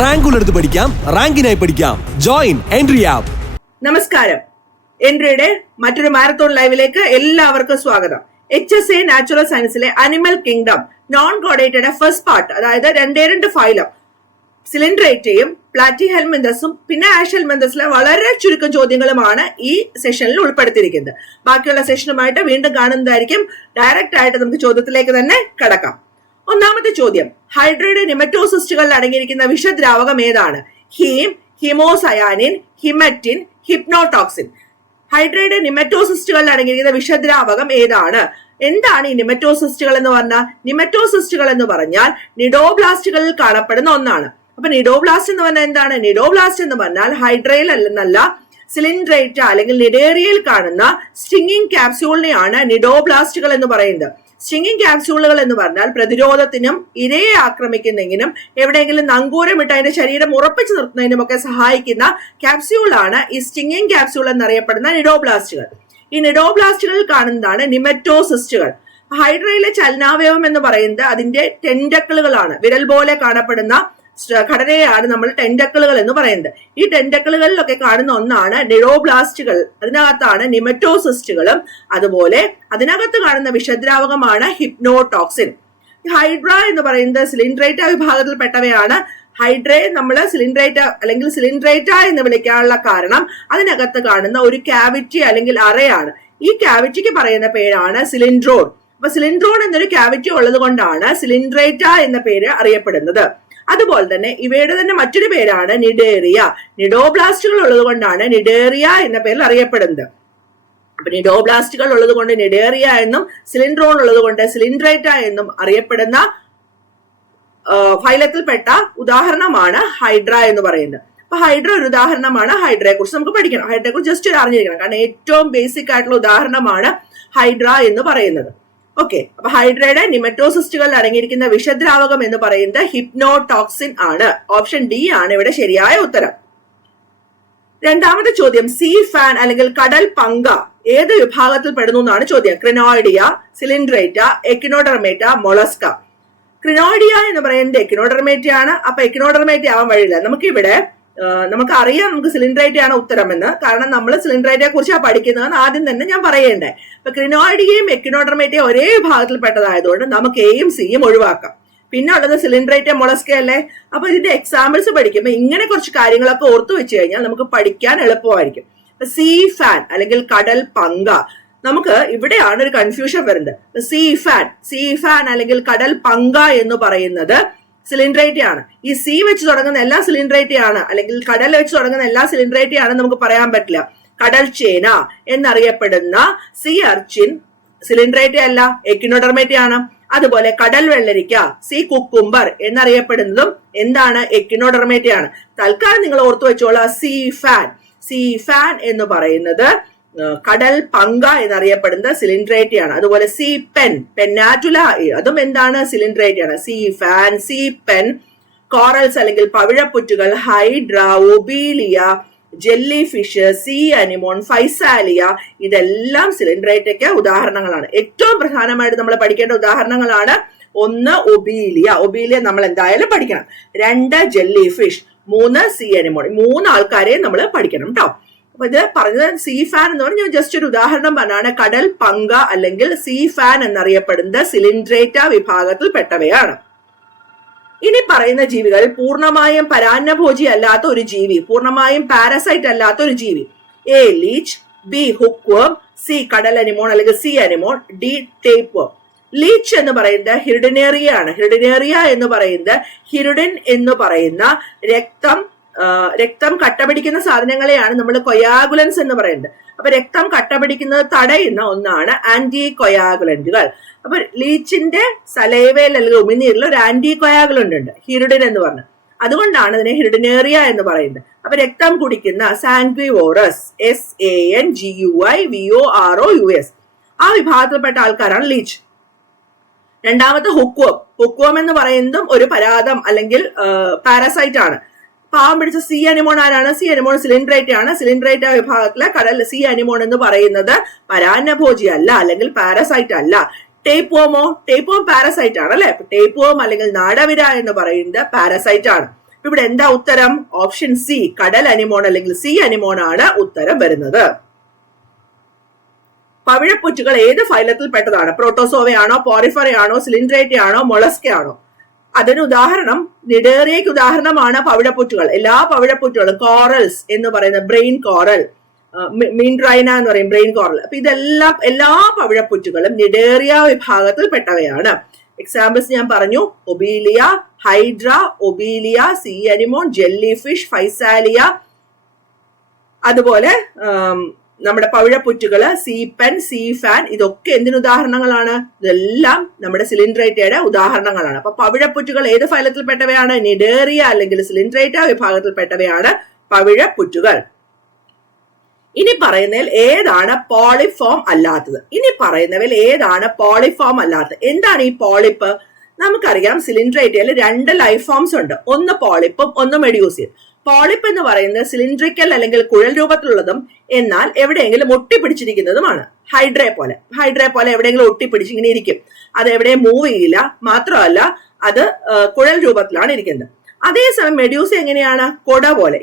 റാങ്കുള്ളടുത്ത് പഠിക്കാം, റാങ്കിനായി പഠിക്കാം. Join Entri app. നമസ്കാരം. എൻട്രിയുടെ മറ്റൊരു മാരത്തോൺ ലൈവിലേക്ക് എല്ലാവർക്കും സ്വാഗതം. HSA നാച്ചുറൽ സയൻസിലെ അനിമൽ കിങ്ഡം നോൺ കോഡേറ്റഡ് ഫസ്റ്റ് പാർട്ട്, അതായത് 2 ഫൈലം, സിലിൻഡ്രേറ്റയും പ്ലാറ്റിഹെൽമിന്തസും പിന്നെ ആഷെൽമിന്തസിലെ വളരെ ചുരുക്കം ചോദ്യങ്ങളുമാണ് ഈ സെഷനിൽ ഉൾപ്പെടുത്തിയിരിക്കുന്നത്. ബാക്കിയുള്ള സെഷനുമായിട്ട് വീണ്ടും കാണുന്നതായിരിക്കും. ഡയറക്റ്റ് ആയിട്ട് നമുക്ക് ചോദ്യത്തിലേക്ക് തന്നെ കടക്കാം. ഒന്നാമത്തെ ചോദ്യം, ഹൈഡ്രയുടെ നിമറ്റോസിസ്റ്റുകളിൽ അടങ്ങിയിരിക്കുന്ന വിഷദ്രാവകം ഏതാണ്? ഹീം, ഹിമോസയാനിൻ, ഹിമറ്റിൻ, ഹിപ്നോടോക്സിൻ. ഹൈഡ്രയുടെ നിമറ്റോസിസ്റ്റുകളിൽ അടങ്ങിയിരിക്കുന്ന വിഷദ്രാവകം ഏതാണ്? എന്താണ് ഈ നിമറ്റോസിസ്റ്റുകൾ എന്ന് പറഞ്ഞാൽ? നിമറ്റോസിസ്റ്റുകൾ എന്ന് പറഞ്ഞാൽ നിഡോബ്ലാസ്റ്റുകളിൽ കാണപ്പെടുന്ന ഒന്നാണ്. അപ്പൊ നിഡോബ്ലാസ്റ്റ് എന്ന് പറഞ്ഞാൽ എന്താണ്? നിഡോബ്ലാസ്റ്റ് എന്ന് പറഞ്ഞാൽ ഹൈഡ്രയിൽ അല്ലെന്നല്ല, സിലിൻഡ്രേറ്റ അല്ലെങ്കിൽ നിഡേറിയയിൽ കാണുന്ന സ്റ്റിങ്ങിങ് ക്യാപ്സ്യൂളിനെയാണ് നിഡോബ്ലാസ്റ്റുകൾ എന്ന് പറയുന്നത്. സ്റ്റിങ്ങിങ് ക്യാപ്സ്യൂളുകൾ എന്ന് പറഞ്ഞാൽ പ്രതിരോധത്തിനും ഇരയെ ആക്രമിക്കുന്നെങ്കിലും എവിടെയെങ്കിലും നങ്കൂരമിട്ട് അതിന്റെ ശരീരം ഉറപ്പിച്ചു നിർത്തുന്നതിനും ഒക്കെ സഹായിക്കുന്ന ക്യാപ്സ്യൂളാണ് ഈ സ്റ്റിങ്ങിങ് ക്യാപ്സ്യൂൾ എന്നറിയപ്പെടുന്ന നിഡോബ്ലാസ്റ്റുകൾ. ഈ നിഡോബ്ലാസ്റ്റുകളിൽ കാണുന്നതാണ് നിമറ്റോസിസ്റ്റുകൾ. ഹൈഡ്രയിലെ ചലനാവയവം എന്ന് പറയുന്നത് അതിന്റെ ടെന്റക്കിളുകളാണ്. വിരൽ പോലെ കാണപ്പെടുന്ന ഘടനയാണ് നമ്മൾ ടെന്റക്കിളുകൾ എന്ന് പറയുന്നത്. ഈ ടെന്റക്കിളുകളിലൊക്കെ കാണുന്ന ഒന്നാണ് നിഡോബ്ലാസ്റ്റുകൾ. അതിനകത്താണ് നിമറ്റോസിസ്റ്റുകളും. അതുപോലെ അതിനകത്ത് കാണുന്ന വിഷദ്രാവകമാണ് ഹിപ്നോടോക്സിൻ. ഹൈഡ്ര എന്ന് പറയുന്നത് സിലിൻഡ്രേറ്റ വിഭാഗത്തിൽപ്പെട്ടവയാണ്. ഹൈഡ്രയെ നമ്മൾ സിലിൻഡ്രേറ്റ അല്ലെങ്കിൽ സിലിൻഡ്രേറ്റ എന്ന് വിളിക്കാനുള്ള കാരണം അതിനകത്ത് കാണുന്ന ഒരു ക്യാവിറ്റി അല്ലെങ്കിൽ അറയാണ്. ഈ ക്യാവിറ്റിക്ക് പറയുന്ന പേരാണ് സിലിൻഡ്രോൺ. അപ്പൊ സിലിൻഡ്രോൺ എന്നൊരു ക്യാവിറ്റി ഉള്ളത് കൊണ്ടാണ് സിലിൻഡ്രേറ്റ എന്ന പേര് അറിയപ്പെടുന്നത്. അതുപോലെ തന്നെ ഇവയുടെ തന്നെ മറ്റൊരു പേരാണ് നിഡേറിയ. നിഡോബ്ലാസ്റ്റുകൾ ഉള്ളത് കൊണ്ടാണ് നിഡേറിയ എന്ന പേരിൽ അറിയപ്പെടുന്നത്. അപ്പൊ നിഡോബ്ലാസ്റ്റുകൾ ഉള്ളത് കൊണ്ട് നിഡേറിയ എന്നും സിലിൻഡ്രോൺ ഉള്ളത് കൊണ്ട് സിലിൻഡ്രേറ്റ എന്നും അറിയപ്പെടുന്ന ഫൈലത്തിൽപ്പെട്ട ഉദാഹരണമാണ് ഹൈഡ്ര എന്ന് പറയുന്നത്. അപ്പൊ ഹൈഡ്ര ഒരു ഉദാഹരണമാണ്. ഹൈഡ്രയെ കുറിച്ച് നമുക്ക് പഠിക്കണം. ഹൈഡ്രയെ കുറിച്ച് ജസ്റ്റ് ഒരു അറിഞ്ഞിരിക്കണം. കാരണം ഏറ്റവും ബേസിക് ആയിട്ടുള്ള ഉദാഹരണമാണ് ഹൈഡ്ര എന്ന് പറയുന്നത്. ഓക്കെ, അപ്പൊ ഹൈഡ്രയുടെ നിമറ്റോസിസ്റ്റുകളിൽ അടങ്ങിയിരിക്കുന്ന വിഷദ്രാവകം എന്ന് പറയുന്നത് ഹിപ്നോടോക്സിൻ ആണ്. ഓപ്ഷൻ ഡി ആണ് ഇവിടെ ശരിയായ ഉത്തരം. രണ്ടാമത്തെ ചോദ്യം, സീ ഫാൻ അല്ലെങ്കിൽ കടൽ പങ്ക ഏത് വിഭാഗത്തിൽ പെടുന്നു എന്നാണ് ചോദ്യം. ക്രിനോയിഡിയ, സിലിൻഡ്രേറ്റ, എക്കിനോഡെർമേറ്റ, മൊളസ്ക. ക്രിനോയിഡിയ എന്ന് പറയുന്നത് എക്കിനോഡെർമേറ്റ ആണ്. അപ്പൊ എക്കിനോഡെർമേറ്റ ആവാൻ വഴിയില്ല. നമുക്കറിയാം നമുക്ക് സിലിൻഡ്രേറ്റ ആണ് ഉത്തരമെന്ന്. കാരണം നമ്മൾ സിലിൻഡ്രേറ്റയെ കുറിച്ചാണ് പഠിക്കുന്നതെന്ന് ആദ്യം തന്നെ ഞാൻ പറയേണ്ടേ. അപ്പൊ ക്രിനോയിഡിയയും എക്കിനോഡെർമേറ്റയും ഒരേ വിഭാഗത്തിൽ പെട്ടതായതുകൊണ്ട് നമുക്ക് എയും സിയും ഒഴിവാക്കാം. പിന്നെ ഉള്ളത് സിലിൻഡ്രേറ്റ, മൊളസ്ക അല്ലേ. അപ്പൊ ഇതിന്റെ എക്സാമ്പിൾസ് പഠിക്കുമ്പോൾ ഇങ്ങനെ കുറച്ച് കാര്യങ്ങളൊക്കെ ഓർത്തു വെച്ച് കഴിഞ്ഞാൽ നമുക്ക് പഠിക്കാൻ എളുപ്പമായിരിക്കും. സീ ഫാൻ അല്ലെങ്കിൽ കടൽ പങ്ക, നമുക്ക് ഇവിടെയാണ് ഒരു കൺഫ്യൂഷൻ വരുന്നത്. സീ ഫാൻ അല്ലെങ്കിൽ കടൽ പങ്ക എന്ന് പറയുന്നത് സിലിൻഡ്രേറ്റ ആണ്. ഈ സി വെച്ച് തുടങ്ങുന്ന എല്ലാ സിലിൻഡ്രേറ്റ ആണ്, അല്ലെങ്കിൽ കടൽ വെച്ച് തുടങ്ങുന്ന എല്ലാ സിലിൻഡ്രേറ്റ ആണെന്ന് നമുക്ക് പറയാൻ പറ്റില്ല. കടൽ ചേന എന്നറിയപ്പെടുന്ന സീ അർച്ചിൻ സിലിൻഡ്രേറ്റ അല്ല, എക്കിനോഡെർമേറ്റ ആണ്. അതുപോലെ കടൽ വെള്ളരിക്ക, സീ കുക്കുംബർ എന്നറിയപ്പെടുന്നതും എന്താണ്? എക്കിനോഡെർമേറ്റ ആണ്. തൽക്കാലം നിങ്ങൾ ഓർത്തു വെച്ചോളാം, സീ ഫാൻ എന്ന് പറയുന്നത് കടൽ പങ്ക എന്നറിയപ്പെടുന്നത് സിലിൻഡ്രേറ്റ ആണ്. അതുപോലെ സീ പെൻ, പെന്നാറ്റുല, അതും എന്താണ്? സിലിൻഡ്രേറ്റ ആണ്. Sea fan, sea pen, corals അല്ലെങ്കിൽ പവിഴപ്പുറ്റുകൾ, hydra, obelia, jelly fish, sea anemone, physalia, ഇതെല്ലാം സിലിൻഡ്രേറ്റയ്ക്ക് ഉദാഹരണങ്ങളാണ്. ഏറ്റവും പ്രധാനമായിട്ട് നമ്മൾ പഠിക്കേണ്ട ഉദാഹരണങ്ങളാണ്. 1 ഒബീലിയ നമ്മൾ എന്തായാലും പഠിക്കണം. 2 ജെല്ലി ഫിഷ്, 3 സീ അനിമോൺ. 3 ആൾക്കാരെയും നമ്മൾ പഠിക്കണം കേട്ടോ. അപ്പൊ ഇത് പറഞ്ഞത് സീ ഫാൻ എന്ന് പറഞ്ഞാൽ ജസ്റ്റ് ഒരു ഉദാഹരണം പറഞ്ഞാണ്. കടൽ പങ്ക അല്ലെങ്കിൽ സീ ഫാൻ എന്നറിയപ്പെടുന്നത് സിലിൻഡ്രേറ്റ വിഭാഗത്തിൽ പെട്ടവയാണ്. ഇനി പറയുന്ന ജീവികൾ പൂർണ്ണമായും പരാന്നഭോജി അല്ലാത്ത ഒരു ജീവി, പൂർണ്ണമായും പാരസൈറ്റ് അല്ലാത്ത ഒരു ജീവി. എ ലീച്ച്, ബി ഹുക്വർം, സി കടൽ അനിമോൺ അല്ലെങ്കിൽ സി അനിമോൺ, ഡി ടേപ്വർം. ലീച്ച് എന്ന് പറയുന്നത് ഹിരുഡിനേറിയ ആണ്. ഹിരുഡിനേറിയ എന്ന് പറയുന്നത് ഹിരുഡിൻ എന്ന് പറയുന്ന രക്തം കട്ടപിടിക്കുന്ന സാധനങ്ങളെയാണ് നമ്മൾ കൊയാഗുലൻസ് എന്ന് പറയുന്നത്. അപ്പൊ രക്തം കട്ടപിടിക്കുന്നത് തടയുന്ന ഒന്നാണ് ആന്റി കൊയാഗുലന്റുകൾ. അപ്പൊ ലീച്ചിന്റെ സലൈവയിൽ അല്ലെങ്കിൽ ഉമിനീരിൽ ഒരു ആന്റി കൊയാഗുലന്റ് ഉണ്ട്, ഹിരുഡിൻ എന്ന് പറഞ്ഞ്. അതുകൊണ്ടാണ് ഇതിനെ ഹിരുഡിനേറിയ എന്ന് പറയുന്നത്. അപ്പൊ രക്തം കുടിക്കുന്ന സാങ്ക്വിവോറസ്, SANGUIVOROUS, ആ വിഭാഗത്തിൽപ്പെട്ട ആൾക്കാരാണ് ലീച്ച്. രണ്ടാമത്തെ ഹുക്വം എന്ന് പറയുന്നതും ഒരു പരാതം അല്ലെങ്കിൽ പാരസൈറ്റ് ആണ്. പാവം പിടിച്ച സീ അനിമോൺ ആരാണ്? സീ അനിമോൺ സിലിൻഡ്രേറ്റ ആണ്. സിലിൻഡ്രേറ്റ വിഭാഗത്തിലെ കടൽ സീ അനിമോൺ എന്ന് പറയുന്നത് പരാന്നഭോജി അല്ല അല്ലെങ്കിൽ പാരസൈറ്റ് അല്ല. ടേപ്വോം പാരസൈറ്റ് ആണ് അല്ലെ. ടേപ്വോം അല്ലെങ്കിൽ നാടവിര എന്ന് പറയുന്നത് പാരസൈറ്റ് ആണ്. ഇവിടെ എന്താ ഉത്തരം? ഓപ്ഷൻ സി, കടൽ അനിമോൺ അല്ലെങ്കിൽ സി അനിമോൺ ആണ് ഉത്തരം വരുന്നത്. പവിഴപ്പുറ്റുകൾ ഏത് ഫൈലത്തിൽ പെട്ടതാണ്? പ്രോട്ടോസോവയാണോ, പോറിഫറയാണോ, സിലിൻഡ്രേറ്റയാണോ, മൊളസ്കയാണോ? അതിന് ഉദാഹരണം, നിഡേറിയയ്ക്ക് ഉദാഹരണമാണ് പവിഴപ്പുറ്റുകൾ. എല്ലാ പവിഴപ്പുറ്റുകളും, കോറൽസ് എന്ന് പറയുന്ന ബ്രെയിൻ കോറൽ, മീൻഡ്രൈന എന്ന് പറയും ബ്രെയിൻ കോറൽ. അപ്പൊ ഇതെല്ലാം എല്ലാ പവിഴപ്പുറ്റുകളും നിഡേറിയ വിഭാഗത്തിൽ പെട്ടവയാണ്. എക്സാമ്പിൾസ് ഞാൻ പറഞ്ഞു, obelia, hydra, obelia, sea anemone, jelly fish, physalia. അതുപോലെ നമ്മുടെ പവിഴപ്പുറ്റുകള്, സീപ്പൻ, സീഫാൻ, ഇതൊക്കെ എന്തിന് ഉദാഹരണങ്ങളാണ്? ഇതെല്ലാം നമ്മുടെ സിലിൻഡ്രേറ്റയുടെ ഉദാഹരണങ്ങളാണ്. അപ്പൊ പവിഴപ്പുറ്റുകൾ ഏത് ഫൈലത്തിൽ പെട്ടവയാണ്? നിഡേറിയ അല്ലെങ്കിൽ സിലിൻഡ്രേറ്റ വിഭാഗത്തിൽ പെട്ടവയാണ് പവിഴപ്പുറ്റുകൾ. ഇനി പറയുന്നതിൽ ഏതാണ് പോളിഫോം അല്ലാത്തത്? എന്താണ് ഈ പോളിപ്പ്? നമുക്കറിയാം സിലിൻഡ്രേറ്റയിൽ 2 ലൈഫ് ഫോംസ് ഉണ്ട്, ഒന്ന് പോളിപ്പും ഒന്ന് മെഡ്യൂസിയും. പോളിപ്പ് എന്ന് പറയുന്നത് സിലിണ്ട്രിക്കൽ അല്ലെങ്കിൽ കുഴൽ രൂപത്തിലുള്ളതും എന്നാൽ എവിടെയെങ്കിലും ഒട്ടിപ്പിടിച്ചിരിക്കുന്നതുമാണ്. ഹൈഡ്രയെ പോലെ എവിടെയെങ്കിലും ഒട്ടിപ്പിടിച്ച് ഇങ്ങനെ ഇരിക്കും, അത് എവിടെയും മൂവ് ചെയ്യില്ല. മാത്രമല്ല അത് കുഴൽ രൂപത്തിലാണ് ഇരിക്കുന്നത്. അതേസമയം മെഡ്യൂസ എങ്ങനെയാണ്? കൊട പോലെ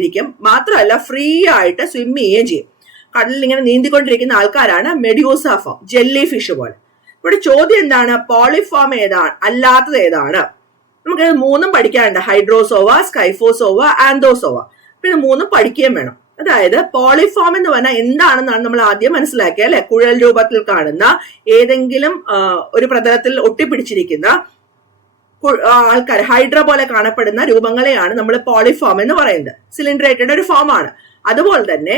ഇരിക്കും. മാത്രമല്ല ഫ്രീ ആയിട്ട് സ്വിം ചെയ്യുകയും ചെയ്യും. കടലിൽ ഇങ്ങനെ നീന്തിക്കൊണ്ടിരിക്കുന്ന ആൾക്കാരാണ് മെഡ്യൂസ ഫോം, ജെല്ലി ഫിഷ് പോലെ. ഇവിടെ ചോദ്യം എന്താണ്? പോളിഫോം ഏതാണ്, അല്ലാത്തത് ഏതാണ്? നമുക്ക് 3 പഠിക്കാനുണ്ട്, ഹൈഡ്രോസോവ, സ്കൈഫോസോവ, ആന്തോസോവ. പിന്നെ 3 പഠിക്കുകയും വേണം. അതായത് പോളിഫോം എന്ന് പറഞ്ഞാൽ എന്താണെന്നാണ് നമ്മൾ ആദ്യം മനസ്സിലാക്കിയത്, അല്ലെ? കുഴൽ രൂപത്തിൽ കാണുന്ന ഏതെങ്കിലും ഒരു പ്രതലത്തിൽ ഒട്ടിപ്പിടിച്ചിരിക്കുന്ന ആൾക്കാർ, ഹൈഡ്ര പോലെ കാണപ്പെടുന്ന രൂപങ്ങളെയാണ് നമ്മൾ പോളിഫോം എന്ന് പറയുന്നത്. സിലിൻഡ്രേറ്റഡ് ഒരു ഫോമാണ്. അതുപോലെ തന്നെ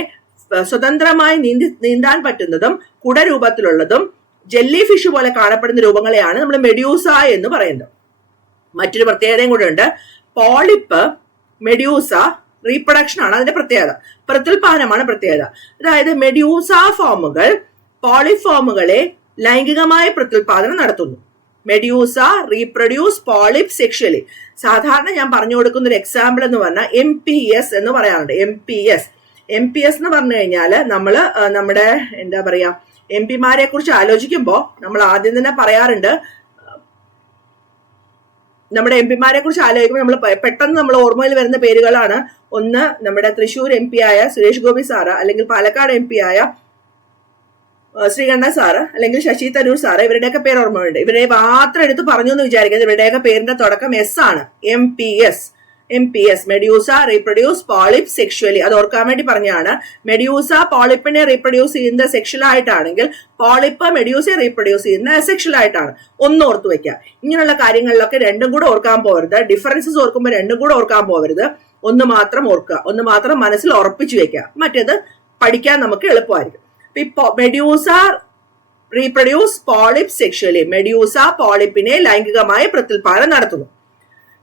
സ്വതന്ത്രമായി നീന്താൻ പറ്റുന്നതും കുടരൂപത്തിലുള്ളതും ജെല്ലി ഫിഷ് പോലെ കാണപ്പെടുന്ന രൂപങ്ങളെയാണ് നമ്മൾ മെഡ്യൂസ എന്ന് പറയുന്നത്. മറ്റൊരു പ്രത്യേകതയും കൂടെ ഉണ്ട്. പോളിപ്പ്, മെഡ്യൂസ റീപ്രൊഡക്ഷൻ ആണ് അതിന്റെ പ്രത്യേകത, പ്രത്യുൽപാദനമാണ് പ്രത്യേകത. അതായത് മെഡ്യൂസ ഫോമുകൾ പോളിഫോമുകളെ ലൈംഗികമായ പ്രത്യുൽപാദനം നടത്തുന്നു. Medusa reproduce polyp sexually. സാധാരണ ഞാൻ പറഞ്ഞു കൊടുക്കുന്ന ഒരു എക്സാമ്പിൾ എന്ന് പറഞ്ഞാൽ MPS എന്ന് പറയാറുണ്ട്. MPS എന്ന് പറഞ്ഞു കഴിഞ്ഞാല് നമ്മുടെ എന്താ പറയാ, MP-മാരെ കുറിച്ച് ആലോചിക്കുമ്പോൾ നമ്മൾ ആദ്യം തന്നെ പറയാറുണ്ട്, നമ്മുടെ MP-മാരെ കുറിച്ച് ആലോചിക്കുമ്പോൾ നമ്മൾ പെട്ടെന്ന് നമ്മൾ ഓർമ്മയിൽ വരുന്ന പേരുകളാണ്. ഒന്ന് നമ്മുടെ തൃശ്ശൂർ MP ആയ സുരേഷ് ഗോപി സാറ്, അല്ലെങ്കിൽ പാലക്കാട് MP ആയ ശ്രീകണ്ഠ സാറ്, അല്ലെങ്കിൽ ശശി തരൂർ സാറ്. ഇവരുടെയൊക്കെ പേര് ഓർമ്മയുണ്ട്. ഇവരെ മാത്രം എടുത്ത് പറഞ്ഞു എന്ന് വിചാരിക്കുന്നത്. ഇവരുടെയൊക്കെ പേരിന്റെ തുടക്കം S ആണ്. MPS medusa reproduce polyp sexually. അത് ഓർക്കാൻ വേണ്ടി പറഞ്ഞാണ്. മെഡ്യൂസ പോളിപ്പിനെ റീപ്രൊഡ്യൂസ് ചെയ്യുന്നത് സെക്ഷൽ ആയിട്ടാണെങ്കിൽ പോളിപ്പ് മെഡ്യൂസയെ റീപ്രൊഡ്യൂസ് ചെയ്യുന്നത് അസെക്ഷൽ ആയിട്ടാണ്. ഒന്ന് ഓർത്തു വെക്കുക. ഇങ്ങനെയുള്ള കാര്യങ്ങളിലൊക്കെ രണ്ടും കൂടെ ഓർക്കാൻ പോകരുത്. ഡിഫറൻസസ് ഓർക്കുമ്പോൾ രണ്ടും കൂടെ ഓർക്കാൻ പോകരുത്. ഒന്ന് മാത്രം ഓർക്കുക, ഒന്ന് മാത്രം മനസ്സിൽ ഉറപ്പിച്ചു വെക്കുക. മറ്റേത് പഠിക്കാൻ നമുക്ക് എളുപ്പമായിരിക്കും. Medusa reproduce polyp sexually. Medusa പോളിപ്പിനെ ലൈംഗികമായി പ്രത്യുൽപാദനം നടത്തുന്നു.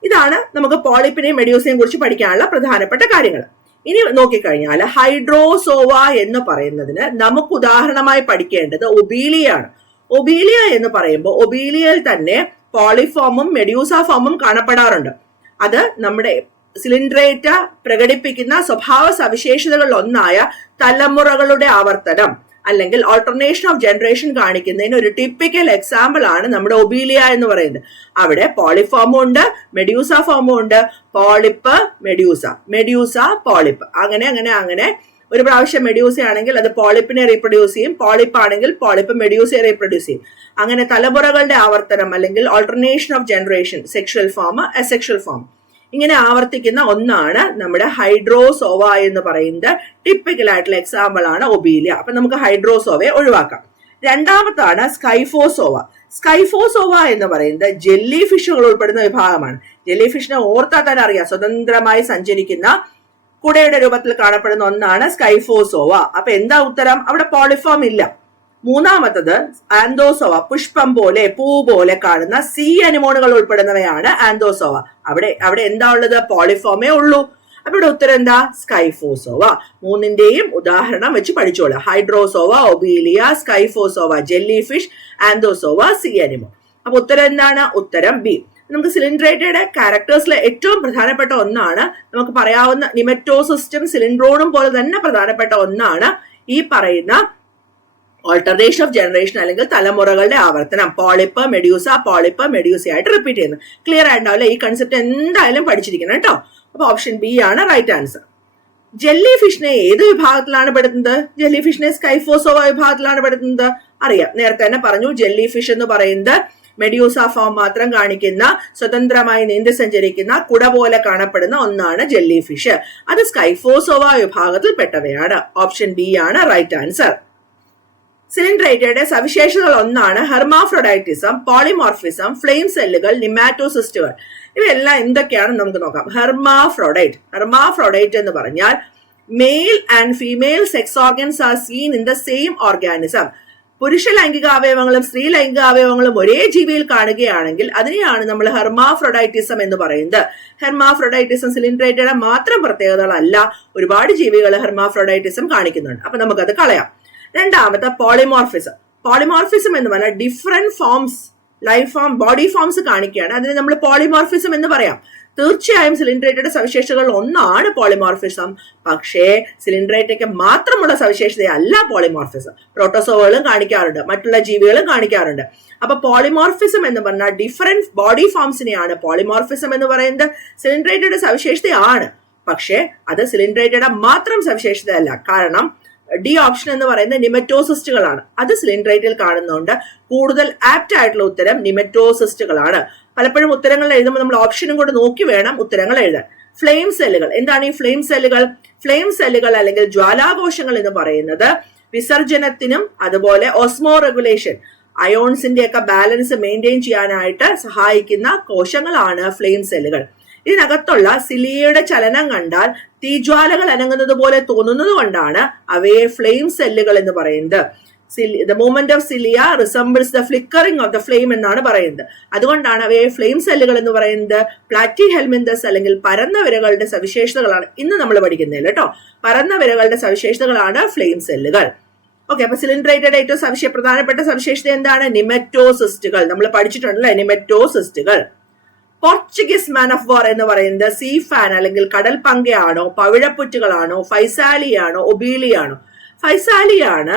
ഇതാണ് നമുക്ക് പോളിപ്പിനെയും മെഡ്യൂസയെയും കുറിച്ച് പഠിക്കാനുള്ള പ്രധാനപ്പെട്ട കാര്യങ്ങൾ. ഇനി നോക്കിക്കഴിഞ്ഞാൽ ഹൈഡ്രോസോവ എന്ന് പറയുന്നതിന് നമുക്ക് ഉദാഹരണമായി പഠിക്കേണ്ടത് ഒബീലിയാണ്. ഒബീലിയ എന്ന് പറയുമ്പോൾ ഒബീലിയയിൽ തന്നെ പോളിഫോമും മെഡ്യൂസ ഫോമും കാണപ്പെടാറുണ്ട്. അത് നമ്മുടെ സിലിൻഡ്രേറ്റ പ്രകടിപ്പിക്കുന്ന സ്വഭാവ സവിശേഷതകളിൽ ഒന്നായ തലമുറകളുടെ ആവർത്തനം അല്ലെങ്കിൽ ഓൾട്ടർനേഷൻ ഓഫ് ജനറേഷൻ കാണിക്കുന്നതിന് ഒരു ടിപ്പിക്കൽ എക്സാമ്പിൾ ആണ് നമ്മുടെ ഒബീലിയ എന്ന് പറയുന്നത്. അവിടെ പോളിഫോമും ഉണ്ട്, മെഡ്യൂസ ഫോമും ഉണ്ട്. പോളിപ്പ് മെഡ്യൂസ പോളിപ്പ്, അങ്ങനെ ഒരു പ്രാവശ്യം മെഡ്യൂസ ആണെങ്കിൽ അത് പോളിപ്പിനെ റീപ്രൊഡ്യൂസ് ചെയ്യും, പോളിപ്പ് ആണെങ്കിൽ പോളിപ്പ് മെഡ്യൂസയെ റീപ്രൊഡ്യൂസ് ചെയ്യും. അങ്ങനെ തലമുറകളുടെ ആവർത്തനം അല്ലെങ്കിൽ alternation of generation, sexual form, asexual form, ഇങ്ങനെ ആവർത്തിക്കുന്ന ഒന്നാണ് നമ്മുടെ ഹൈഡ്രോസോവ എന്ന് പറയുന്നത്. ടിപ്പിക്കൽ ആയിട്ടുള്ള എക്സാമ്പിൾ ആണ് ഒബീലിയ. അപ്പൊ നമുക്ക് ഹൈഡ്രോസോവയെ ഒഴിവാക്കാം. രണ്ടാമത്താണ് സ്കൈഫോസോവ എന്ന് പറയുന്നത് ജെല്ലി ഫിഷുകൾ ഉൾപ്പെടുന്ന വിഭാഗമാണ്. ജെല്ലി ഫിഷിനെ ഓർത്താൽ തന്നെ അറിയാം, സ്വതന്ത്രമായി സഞ്ചരിക്കുന്ന കുടയുടെ രൂപത്തിൽ കാണപ്പെടുന്ന ഒന്നാണ് സ്കൈഫോസോവ. അപ്പൊ എന്താ ഉത്തരം? അവിടെ പോളിഫോം ഇല്ല. മൂന്നാമത്തത് ആന്തോസോവ, പുഷ്പം പോലെ, പൂ പോലെ കാണുന്ന സീ അനിമോണുകൾ ഉൾപ്പെടുന്നവയാണ് ആന്തോസോവ. അവിടെ എന്താ ഉള്ളത്? പോളിഫോമേ ഉള്ളൂ. അപ്പൊ ഇവിടെ ഉത്തരം എന്താ? സ്കൈഫോസോവ. മൂന്നിന്റെയും ഉദാഹരണം വെച്ച് പഠിച്ചോളൂ. Hydrozoa, obelia, scyphozoa jelly fish, anthozoa sea anemone. അപ്പൊ ഉത്തരം എന്താണ്? ഉത്തരം ബി. നമുക്ക് സിലിൻഡ്രേറ്റയുടെ ക്യാരക്ടേഴ്സിലെ ഏറ്റവും പ്രധാനപ്പെട്ട ഒന്നാണ്, നമുക്ക് പറയാവുന്ന നിമറ്റോസിസ്റ്റും സിലിൻഡ്രോണും പോലെ തന്നെ പ്രധാനപ്പെട്ട ഒന്നാണ് ഈ പറയുന്ന ഓൾട്ടർനേഷൻ ഓഫ് ജനറേഷൻ അല്ലെങ്കിൽ തലമുറകളുടെ ആവർത്തനം. പോളിപ്പ് മെഡ്യൂസ ആയിട്ട് റിപ്പീറ്റ് ചെയ്യുന്നു. ക്ലിയർ ആയിട്ടുണ്ടാവില്ല? ഈ കൺസെപ്റ്റ് എന്തായാലും പഠിച്ചിരിക്കണം കേട്ടോ. അപ്പൊ ഓപ്ഷൻ ബി ആണ് റൈറ്റ് ആൻസർ. ജെല്ലി ഫിഷിനെ ഏത് വിഭാഗത്തിലാണ് പെടുത്തുന്നത്? ജെല്ലി ഫിഷിനെ സ്കൈഫോസോവ വിഭാഗത്തിലാണ് പെടുത്തുന്നത്. അറിയാം, നേരത്തെ തന്നെ പറഞ്ഞു. ജെല്ലി ഫിഷ് എന്ന് പറയുന്നത് മെഡ്യൂസ ഫോം മാത്രം കാണിക്കുന്ന, സ്വതന്ത്രമായി നീന്തി സഞ്ചരിക്കുന്ന, കുട പോലെ കാണപ്പെടുന്ന ഒന്നാണ് ജെല്ലി ഫിഷ്. അത് സ്കൈഫോസോവ വിഭാഗത്തിൽ പെട്ടവയാണ്. ഓപ്ഷൻ ബി ആണ് റൈറ്റ് ആൻസർ. സിലിൻഡ്രേറ്റയുടെ സവിശേഷതകൾ ഒന്നാണ് ഹെർമാഫ്രോഡൈറ്റിസം, പോളിമോർഫിസം, ഫ്ലെയിം സെല്ലുകൾ, നിമാറ്റോസിസ്റ്റുകൾ. ഇവയെല്ലാം എന്തൊക്കെയാണെന്ന് നമുക്ക് നോക്കാം. ഹെർമാഫ്രോഡൈറ്റ് എന്ന് പറഞ്ഞാൽ male and female sex organs are seen in the same organism. പുരുഷ ലൈംഗിക അവയവങ്ങളും സ്ത്രീ ലൈംഗിക അവയവങ്ങളും ഒരേ ജീവിയിൽ കാണുകയാണെങ്കിൽ അതിനെയാണ് നമ്മൾ ഹെർമാഫ്രോഡൈറ്റിസം എന്ന് പറയുന്നത്. ഹെർമാഫ്രോഡൈറ്റിസം സിലിൻഡ്രേറ്റയുടെ മാത്രം പ്രത്യേകതകളല്ല, ഒരുപാട് ജീവികൾ ഹെർമാഫ്രോഡൈറ്റിസം കാണിക്കുന്നുണ്ട്. അപ്പൊ നമുക്കത് കളയാം. രണ്ടാമത്തെ പോളിമോർഫിസം എന്ന് പറഞ്ഞാൽ different forms, life form, body forms കാണിക്കുകയാണ്. അതിന് നമ്മൾ പോളിമോർഫിസം എന്ന് പറയാം. തീർച്ചയായും സിലിൻഡ്രേറ്റയുടെ സവിശേഷതകൾ ഒന്നാണ് പോളിമോർഫിസം. പക്ഷേ സിലിൻഡ്രേറ്റയ്ക്ക് മാത്രമുള്ള സവിശേഷതയല്ല പോളിമോർഫിസം. പ്രോട്ടോസോവുകളും കാണിക്കാറുണ്ട്, മറ്റുള്ള ജീവികളും കാണിക്കാറുണ്ട്. അപ്പൊ പോളിമോർഫിസം എന്ന് പറഞ്ഞാൽ ഡിഫറെന്റ് ബോഡി ഫോംസിനെയാണ് പോളിമോർഫിസം എന്ന് പറയുന്നത്. സിലിൻഡ്രേറ്റയുടെ സവിശേഷതയാണ്, പക്ഷേ അത് സിലിൻഡ്രേറ്റയുടെ മാത്രം സവിശേഷതയല്ല. കാരണം ഡി ഓപ്ഷൻ എന്ന് പറയുന്നത് നിമറ്റോസിസ്റ്റുകളാണ്. അത് സിലിൻഡ്രേറ്റിൽ കാണുന്നതുകൊണ്ട് കൂടുതൽ ആപ്റ്റ് ആയിട്ടുള്ള ഉത്തരം നിമറ്റോസിസ്റ്റുകളാണ്. പലപ്പോഴും ഉത്തരങ്ങൾ എഴുതുമ്പോൾ നമ്മൾ ഓപ്ഷനും കൂടെ നോക്കി വേണം ഉത്തരങ്ങൾ എഴുതാൻ. ഫ്ലെയിം സെല്ലുകൾ എന്താണ്? ഈ ഫ്ലെയിം സെല്ലുകൾ അല്ലെങ്കിൽ ജ്വാലാകോശങ്ങൾ എന്ന് പറയുന്നത് വിസർജനത്തിനും അതുപോലെ ഓസ്മോ റെഗുലേഷൻ, അയോൺസിന്റെ ഒക്കെ ബാലൻസ് മെയിൻറ്റെയിൻ ചെയ്യാനായിട്ട് സഹായിക്കുന്ന കോശങ്ങളാണ് ഫ്ലെയിം സെല്ലുകൾ. ഇതിനകത്തുള്ള സിലിയയുടെ ചലനം കണ്ടാൽ തീജ്വാലകൾ അനങ്ങുന്നത് പോലെ തോന്നുന്നത് കൊണ്ടാണ് അവയെ ഫ്ലെയിം സെല്ലുകൾ എന്ന് പറയുന്നത്. The movement of cilia resembles the flickering of the flame എന്നാണ് പറയുന്നത്. അതുകൊണ്ടാണ് അവയെ ഫ്ലെയിം സെല്ലുകൾ എന്ന് പറയുന്നത്. പ്ലാറ്റിഹെൽമിന്തസ് അല്ലെങ്കിൽ പരന്ന വിരകളുടെ സവിശേഷതകളാണ് ഇന്ന് നമ്മൾ പഠിക്കുന്നത് കേട്ടോ. പരന്ന വിരകളുടെ സവിശേഷതകളാണ് ഫ്ലെയിം സെല്ലുകൾ. ഓക്കെ, അപ്പൊ സിലിൻഡ്രേറ്റയുടെ ഏറ്റവും പ്രധാനപ്പെട്ട സവിശേഷത എന്താണ്? നിമറ്റോസിസ്റ്റുകൾ. നമ്മൾ പഠിച്ചിട്ടുണ്ടല്ലേ, നിമറ്റോസിസ്റ്റുകൾ. പോർച്ചുഗീസ് മാൻ ഓഫ് വാർ എന്ന് പറയുന്നത് സീ ഫാൻ അല്ലെങ്കിൽ കടൽ പങ്കയാണോ, പവിഴപ്പുറ്റുകളാണോ, ഫൈസാലിയാണോ, ഒബീലിയാണോ? ഫൈസാലിയാണ്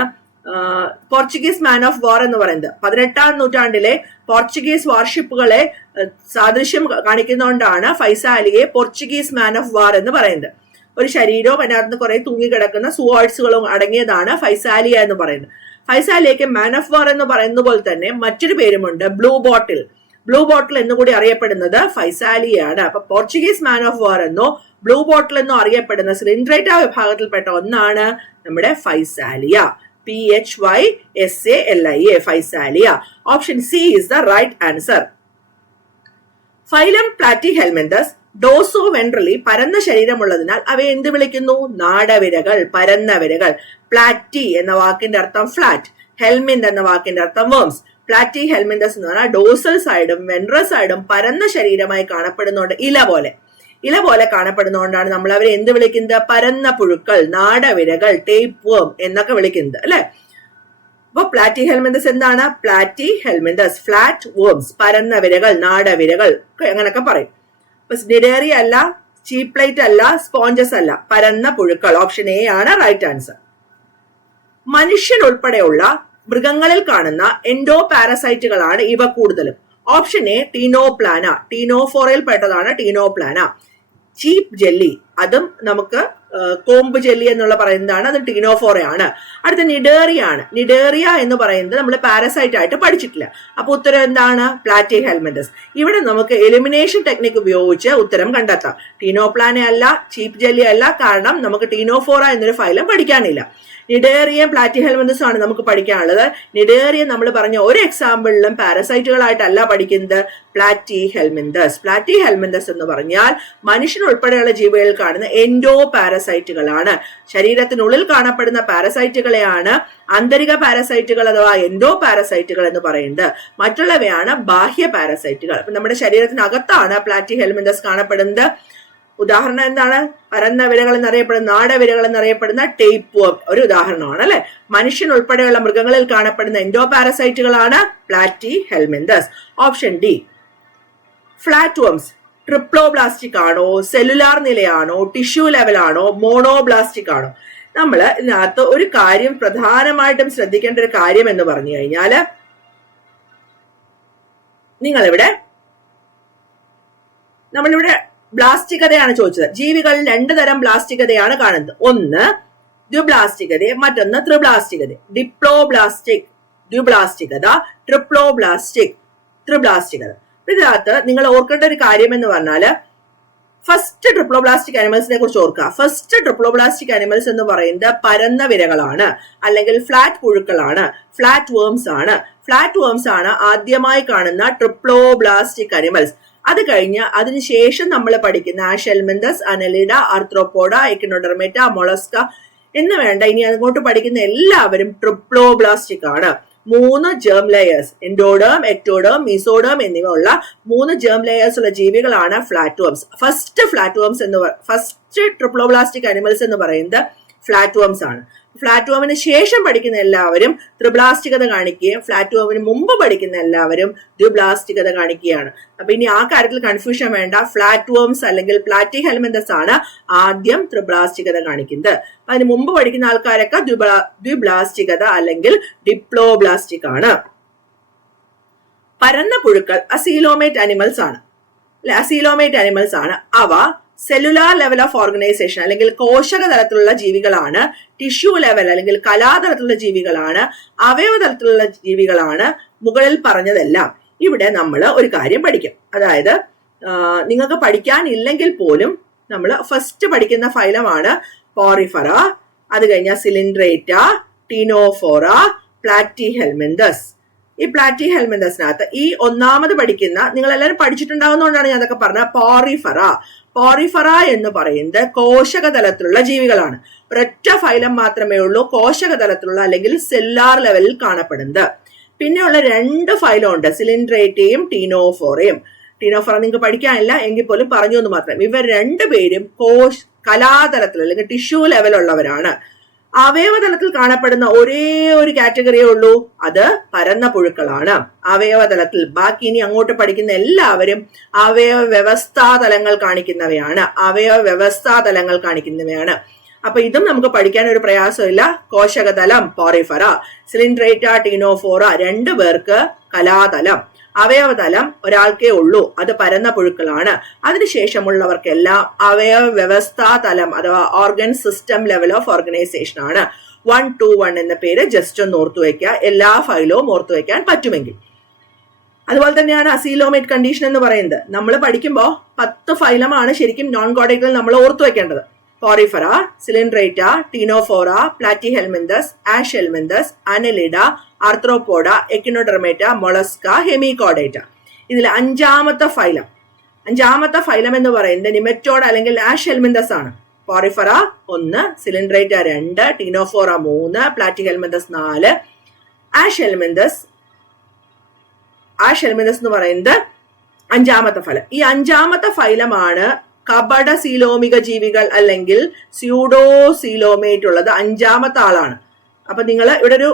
പോർച്ചുഗീസ് മാൻ ഓഫ് വാർ എന്ന് പറയുന്നത്. 18ാം നൂറ്റാണ്ടിലെ പോർച്ചുഗീസ് വാർഷിപ്പുകളെ സാദൃശ്യം കാണിക്കുന്നതുകൊണ്ടാണ് ഫൈസാലിയെ പോർച്ചുഗീസ് മാൻ ഓഫ് വാർ എന്ന് പറയുന്നത്. ഒരു ശരീരവും അതിനകത്ത് കുറെ തൂങ്ങിക്കിടക്കുന്ന സുവാർഡ്സുകളും അടങ്ങിയതാണ് ഫൈസാലിയ എന്ന് പറയുന്നത്. ഫൈസാലിയയ്ക്ക് മാൻ ഓഫ് വാർ എന്ന് പറയുന്ന പോലെ തന്നെ മറ്റൊരു പേരുമുണ്ട്, ബ്ലൂ ബോട്ടിൽ എന്നുകൂടി അറിയപ്പെടുന്നത് ഫൈസാലിയാണ്. അപ്പൊ പോർച്ചുഗീസ് മാൻ ഓഫ് വാർ എന്നോ ബ്ലൂ ബോട്ടിൽ എന്നോ അറിയപ്പെടുന്ന സിലിൻഡ്രേറ്റ വിഭാഗത്തിൽപ്പെട്ട ഒന്നാണ് നമ്മുടെ physalia. PHYSALIA, physalia. Option C is the right answer. Phylum platyhelminthes dorsoventrally പരന്ന ശരീരമുള്ളതിനാൽ അവയെ എന്ത് വിളിക്കുന്നു? നാടവിരകൾ, പരന്ന വിരകൾ. പ്ലാറ്റി എന്ന വാക്കിന്റെ അർത്ഥം ഫ്ലാറ്റ്, ഹെൽമിന്ത് എന്ന വാക്കിന്റെ അർത്ഥം വേംസ്. പ്ലാറ്റി ഹെൽമിന്തസ് എന്ന് പറഞ്ഞാൽ ഡോസൽ സൈഡും വെൻട്രൽ സൈഡും പരന്ന ശരീരമായി കാണപ്പെടുന്നതുകൊണ്ട് ഇല പോലെ കാണപ്പെടുന്നതുകൊണ്ടാണ് നമ്മൾ അവരെ എന്ത് വിളിക്കുന്നത്? പരന്ന പുഴുക്കൾ, നാടവിരകൾ, ടേപ്പ് വേം എന്നൊക്കെ വിളിക്കുന്നത് അല്ലെ. അപ്പൊ പ്ലാറ്റി ഹെൽമിന്തസ് എന്താണ്? പ്ലാറ്റി ഹെൽമിന്തസ് ഫ്ലാറ്റ് വേംസ്, പരന്ന വിരകൾ, നാടവിരകൾ അങ്ങനൊക്കെ പറയും. നിഡേറിയ അല്ല, ചീപ്ലൈറ്റ് അല്ല, സ്പോഞ്ചസ് അല്ല, പരന്ന പുഴുക്കൾ. ഓപ്ഷൻ എ ആണ് റൈറ്റ് ആൻസർ. മനുഷ്യൻ ഉൾപ്പെടെയുള്ള മൃഗങ്ങളിൽ കാണുന്ന എൻഡോ പാരസൈറ്റുകളാണ് ഇവ കൂടുതലും. ഓപ്ഷൻ എ ടീനോപ്ലാന, ടീനോഫോറയിൽ പെട്ടതാണ് ടീനോപ്ലാന. ചീപ്പ് ജെല്ലി, അതും നമുക്ക് കോമ്പ് ജെല്ലി എന്നുള്ള പറയുന്നതാണ്, അത് ടീനോഫോറയാണ്. അടുത്ത നിഡേറിയ എന്ന് പറയുന്നത് നമ്മൾ പാരസൈറ്റ് ആയിട്ട് പഠിച്ചിട്ടില്ല. അപ്പൊ ഉത്തരം എന്താണ്? Platy helminthes. ഇവിടെ നമുക്ക് എലിമിനേഷൻ ടെക്നിക് ഉപയോഗിച്ച് ഉത്തരം കണ്ടെത്താം. ടീനോപ്ലാന അല്ല, ചീപ്പ് ജെല്ലി അല്ല, കാരണം നമുക്ക് ടീനോഫോറ എന്നൊരു ഫൈലം പഠിക്കാനില്ല. നിഡേറിയം പ്ലാറ്റി ഹെൽമിന്തസും ആണ് നമുക്ക് പഠിക്കാനുള്ളത്. നിഡേറിയം നമ്മൾ പറഞ്ഞ ഒരു എക്സാമ്പിളിലും പാരസൈറ്റുകളായിട്ടല്ല പഠിക്കുന്നത്, പ്ലാറ്റി ഹെൽമിന്തസ് എന്ന് പറഞ്ഞാൽ മനുഷ്യൻ ഉൾപ്പെടെയുള്ള ജീവികളിൽ കാണുന്ന എൻഡോ പാരസൈറ്റുകളാണ്. ശരീരത്തിനുള്ളിൽ കാണപ്പെടുന്ന പാരസൈറ്റുകളെയാണ് ആന്തരിക പാരസൈറ്റുകൾ അഥവാ എൻഡോ പാരസൈറ്റുകൾ എന്ന് പറയുന്നത്. മറ്റുള്ളവയാണ് ബാഹ്യ പാരസൈറ്റുകൾ. അപ്പൊ നമ്മുടെ ശരീരത്തിനകത്താണ് പ്ലാറ്റി ഹെൽമിന്തസ് കാണപ്പെടുന്നത്. ഉദാഹരണം എന്താണ്? പരന്ന വിരകൾ എന്നറിയപ്പെടുന്ന, നാടവിരകൾ എന്നറിയപ്പെടുന്ന ടേപ്പ് വേം ഒരു ഉദാഹരണമാണ് അല്ലെ. മനുഷ്യൻ ഉൾപ്പെടെയുള്ള മൃഗങ്ങളിൽ കാണപ്പെടുന്ന എൻഡോ പാരസൈറ്റുകളാണ് platyhelminthes. Option D. Flat worms triploblastic ആണോ, സെല്ലുലാർ നിലയാണോ, ടിഷ്യൂ ലെവലാണോ, മോണോബ്ലാസ്റ്റിക് ആണോ? നമ്മൾ ഇതിനകത്ത് ഒരു കാര്യം പ്രധാനമായിട്ടും ശ്രദ്ധിക്കേണ്ട ഒരു കാര്യം എന്ന് പറഞ്ഞു കഴിഞ്ഞാല് നമ്മളിവിടെ ബ്ലാസ്റ്റികതയാണ് ചോദിച്ചത്. ജീവികളിൽ 2 തരം ബ്ലാസ്റ്റികതയാണ് കാണുന്നത്. ഒന്ന് ദ്വിബ്ലാസ്റ്റികത, മറ്റൊന്ന് ത്രിബ്ലാസ്റ്റികത. Diploblastic ദ്വിബ്ലാസ്റ്റികത, triploblastic ത്രിബ്ലാസ്റ്റികത. ഇതിനകത്ത് നിങ്ങൾ ഓർക്കേണ്ട ഒരു കാര്യം എന്ന് പറഞ്ഞാല് ഫസ്റ്റ് ട്രിപ്ലോബ്ലാസ്റ്റിക് അനിമൽസിനെ കുറിച്ച് ഓർക്കുക. ഫസ്റ്റ് ട്രിപ്ലോബ്ലാസ്റ്റിക് അനിമൽസ് എന്ന് പറയുന്നത് പരന്ന വിരകളാണ്, അല്ലെങ്കിൽ ഫ്ലാറ്റ് പുഴുക്കളാണ്, ഫ്ലാറ്റ് വേംസ് ആണ്. ഫ്ലാറ്റ് വേംസ് ആണ് ആദ്യമായി കാണുന്ന ട്രിപ്ലോബ്ലാസ്റ്റിക് അനിമൽസ്. അത് കഴിഞ്ഞ് അതിനുശേഷം നമ്മൾ പഠിക്കുന്ന aschelminthes, annelida, arthropoda, echinodermata, mollusca എന്ന് വേണ്ട ഇനി അങ്ങോട്ട് പഠിക്കുന്ന എല്ലാവരും ട്രിപ്ലോബ്ലാസ്റ്റിക് ആണ്. 3 germ layers, endoderm, ectoderm, mesoderm എന്നിവ ഉള്ള 3 ജേം ലെയേഴ്സ് ഉള്ള ജീവികളാണ് flat worms. First triploblastic animals എന്ന് പറയുന്നത് ഫ്ലാറ്റ് വേംസ് ആണ്. ഫ്ലാറ്റ് വേമിന് ശേഷം പഠിക്കുന്ന എല്ലാവരും ത്രിബ്ലാസ്റ്റികത കാണിക്കുകയും ഫ്ലാറ്റ് വേമിന് മുമ്പ് പഠിക്കുന്ന എല്ലാവരും ദ്വിബ്ലാസ്റ്റികത കാണിക്കുകയാണ്. അപ്പൊ ഇനി ആ കാര്യത്തിൽ കൺഫ്യൂഷൻ വേണ്ട. ഫ്ലാറ്റ് വേംസ് അല്ലെങ്കിൽ പ്ലാറ്റിഹെൽമെന്തസ് ആണ് ആദ്യം ത്രിബ്ലാസ്റ്റികത കാണിക്കുന്നത്. അതിന് മുമ്പ് പഠിക്കുന്ന ആൾക്കാരൊക്കെ ദ്വിബ്ലാസ്റ്റികത അല്ലെങ്കിൽ ഡിപ്ലോബ്ലാസ്റ്റിക് ആണ്. പരന്ന പുഴുക്കൾ അസീലോമേറ്റ് അനിമൽസ് ആണ്, അല്ലെ? അസീലോമേറ്റ് അനിമൽസ് ആണ്. അവ സെല്ലുലാർ ലെവൽ ഓഫ് ഓർഗനൈസേഷൻ അല്ലെങ്കിൽ കോശക തലത്തിലുള്ള ജീവികളാണ്. ടിഷ്യൂ ലെവൽ അല്ലെങ്കിൽ കലാതലത്തിലുള്ള ജീവികളാണ്. അവയവ തലത്തിലുള്ള ജീവികളാണ്. മുകളിൽ പറഞ്ഞതെല്ലാം ഇവിടെ നമ്മൾ ഒരു കാര്യം പഠിക്കും. അതായത് നിങ്ങൾക്ക് പഠിക്കാനില്ലെങ്കിൽ പോലും നമ്മൾ ഫസ്റ്റ് പഠിക്കുന്ന ഫൈലമാണ് പോറിഫറ, അത് കഴിഞ്ഞാൽ സിലിൻഡ്രേറ്റ, ടീനോഫോറ, പ്ലാറ്റിഹെൽമെന്തസ്. ഈ പ്ലാറ്റിഹെൽമെന്തസിനകത്ത് ഈ ഒന്നാമത് പഠിക്കുന്ന നിങ്ങൾ എല്ലാവരും പഠിച്ചിട്ടുണ്ടാവുന്നതുകൊണ്ടാണ് ഞാൻ അതൊക്കെ പറഞ്ഞത്. പോറിഫറ എന്ന് പറയുന്നത് കോശക തലത്തിലുള്ള ജീവികളാണ്. ഒരൊറ്റ ഫൈലം മാത്രമേ ഉള്ളൂ കോശക തലത്തിലുള്ള അല്ലെങ്കിൽ സെല്ലാർ ലെവലിൽ കാണപ്പെടുന്നത്. പിന്നെയുള്ള 2 ഫൈലം ഉണ്ട്, സിലിൻഡ്രേറ്റയും ടീനോഫോറയും. ടീനോഫോറ നിങ്ങൾക്ക് പഠിക്കാനില്ല എങ്കിൽ പോലും പറഞ്ഞു എന്ന് മാത്രം. ഇവർ 2 പേരും കലാതലത്തിൽ അല്ലെങ്കിൽ ടിഷ്യൂ ലെവൽ ഉള്ളവരാണ്. അവയവതലത്തിൽ കാണപ്പെടുന്ന ഒരേ ഒരു കാറ്റഗറിയേ ഉള്ളൂ, അത് പരന്ന പുഴുക്കളാണ്. അവയവതലത്തിൽ ബാക്കി ഇനി അങ്ങോട്ട് പഠിക്കുന്ന എല്ലാവരും അവയവ വ്യവസ്ഥാതലങ്ങൾ കാണിക്കുന്നവയാണ്. അപ്പൊ ഇതും നമുക്ക് പഠിക്കാൻ ഒരു പ്രയാസമില്ല. കോശകതലം പോറിഫറ, സിലിൻഡ്രേറ്റ, ടീനോഫോറ 2 പേർക്ക് കലാതലം. അവയവതലം ഒരാൾക്കേ ഉള്ളൂ, അത് പരന്ന പുഴുക്കളാണ്. അതിനുശേഷമുള്ളവർക്കെല്ലാം അവയവ വ്യവസ്ഥാ തലം അഥവാ organ system level of organisation ആണ്. 1 to 1 എന്ന പേര് ജസ്റ്റ് ഒന്ന് ഓർത്തു വയ്ക്കുക, എല്ലാ ഫൈലവും ഓർത്തു വയ്ക്കാൻ പറ്റുമെങ്കിൽ. അതുപോലെ തന്നെയാണ് അസീലോമേറ്റ് കണ്ടീഷൻ എന്ന് പറയുന്നത്. നമ്മൾ പഠിക്കുമ്പോൾ 10 ഫൈലമാണ് ശരിക്കും നോൺ കോഡൈക്കൽ നമ്മൾ ഓർത്തു വയ്ക്കേണ്ടത്. Porifera, coelenterata, ctenophora, platyhelminthes, aschelminthes, annelida, arthropoda, echinodermata, mollusca, hemichordata. ഇതിൽ അഞ്ചാമത്തെ ഫൈലം എന്ന് പറയുന്നത് നിമറ്റോഡ് അല്ലെങ്കിൽ ആഷെൽമെന്തസ് ആണ്. Porifera 1, coelenterata 2, ctenophora 3, platyhelminthes 4, aschelminthes എന്ന് പറയുന്നത് അഞ്ചാമത്തെ ഫൈലം. ഈ അഞ്ചാമത്തെ ഫൈലമാണ് കപട സീലോമിക ജീവികൾ അല്ലെങ്കിൽ സ്യൂഡോസീലോമേറ്റ് ഉള്ളത്. അഞ്ചാമത്തെ ആളാണ്. അപ്പൊ നിങ്ങൾ ഇവിടെ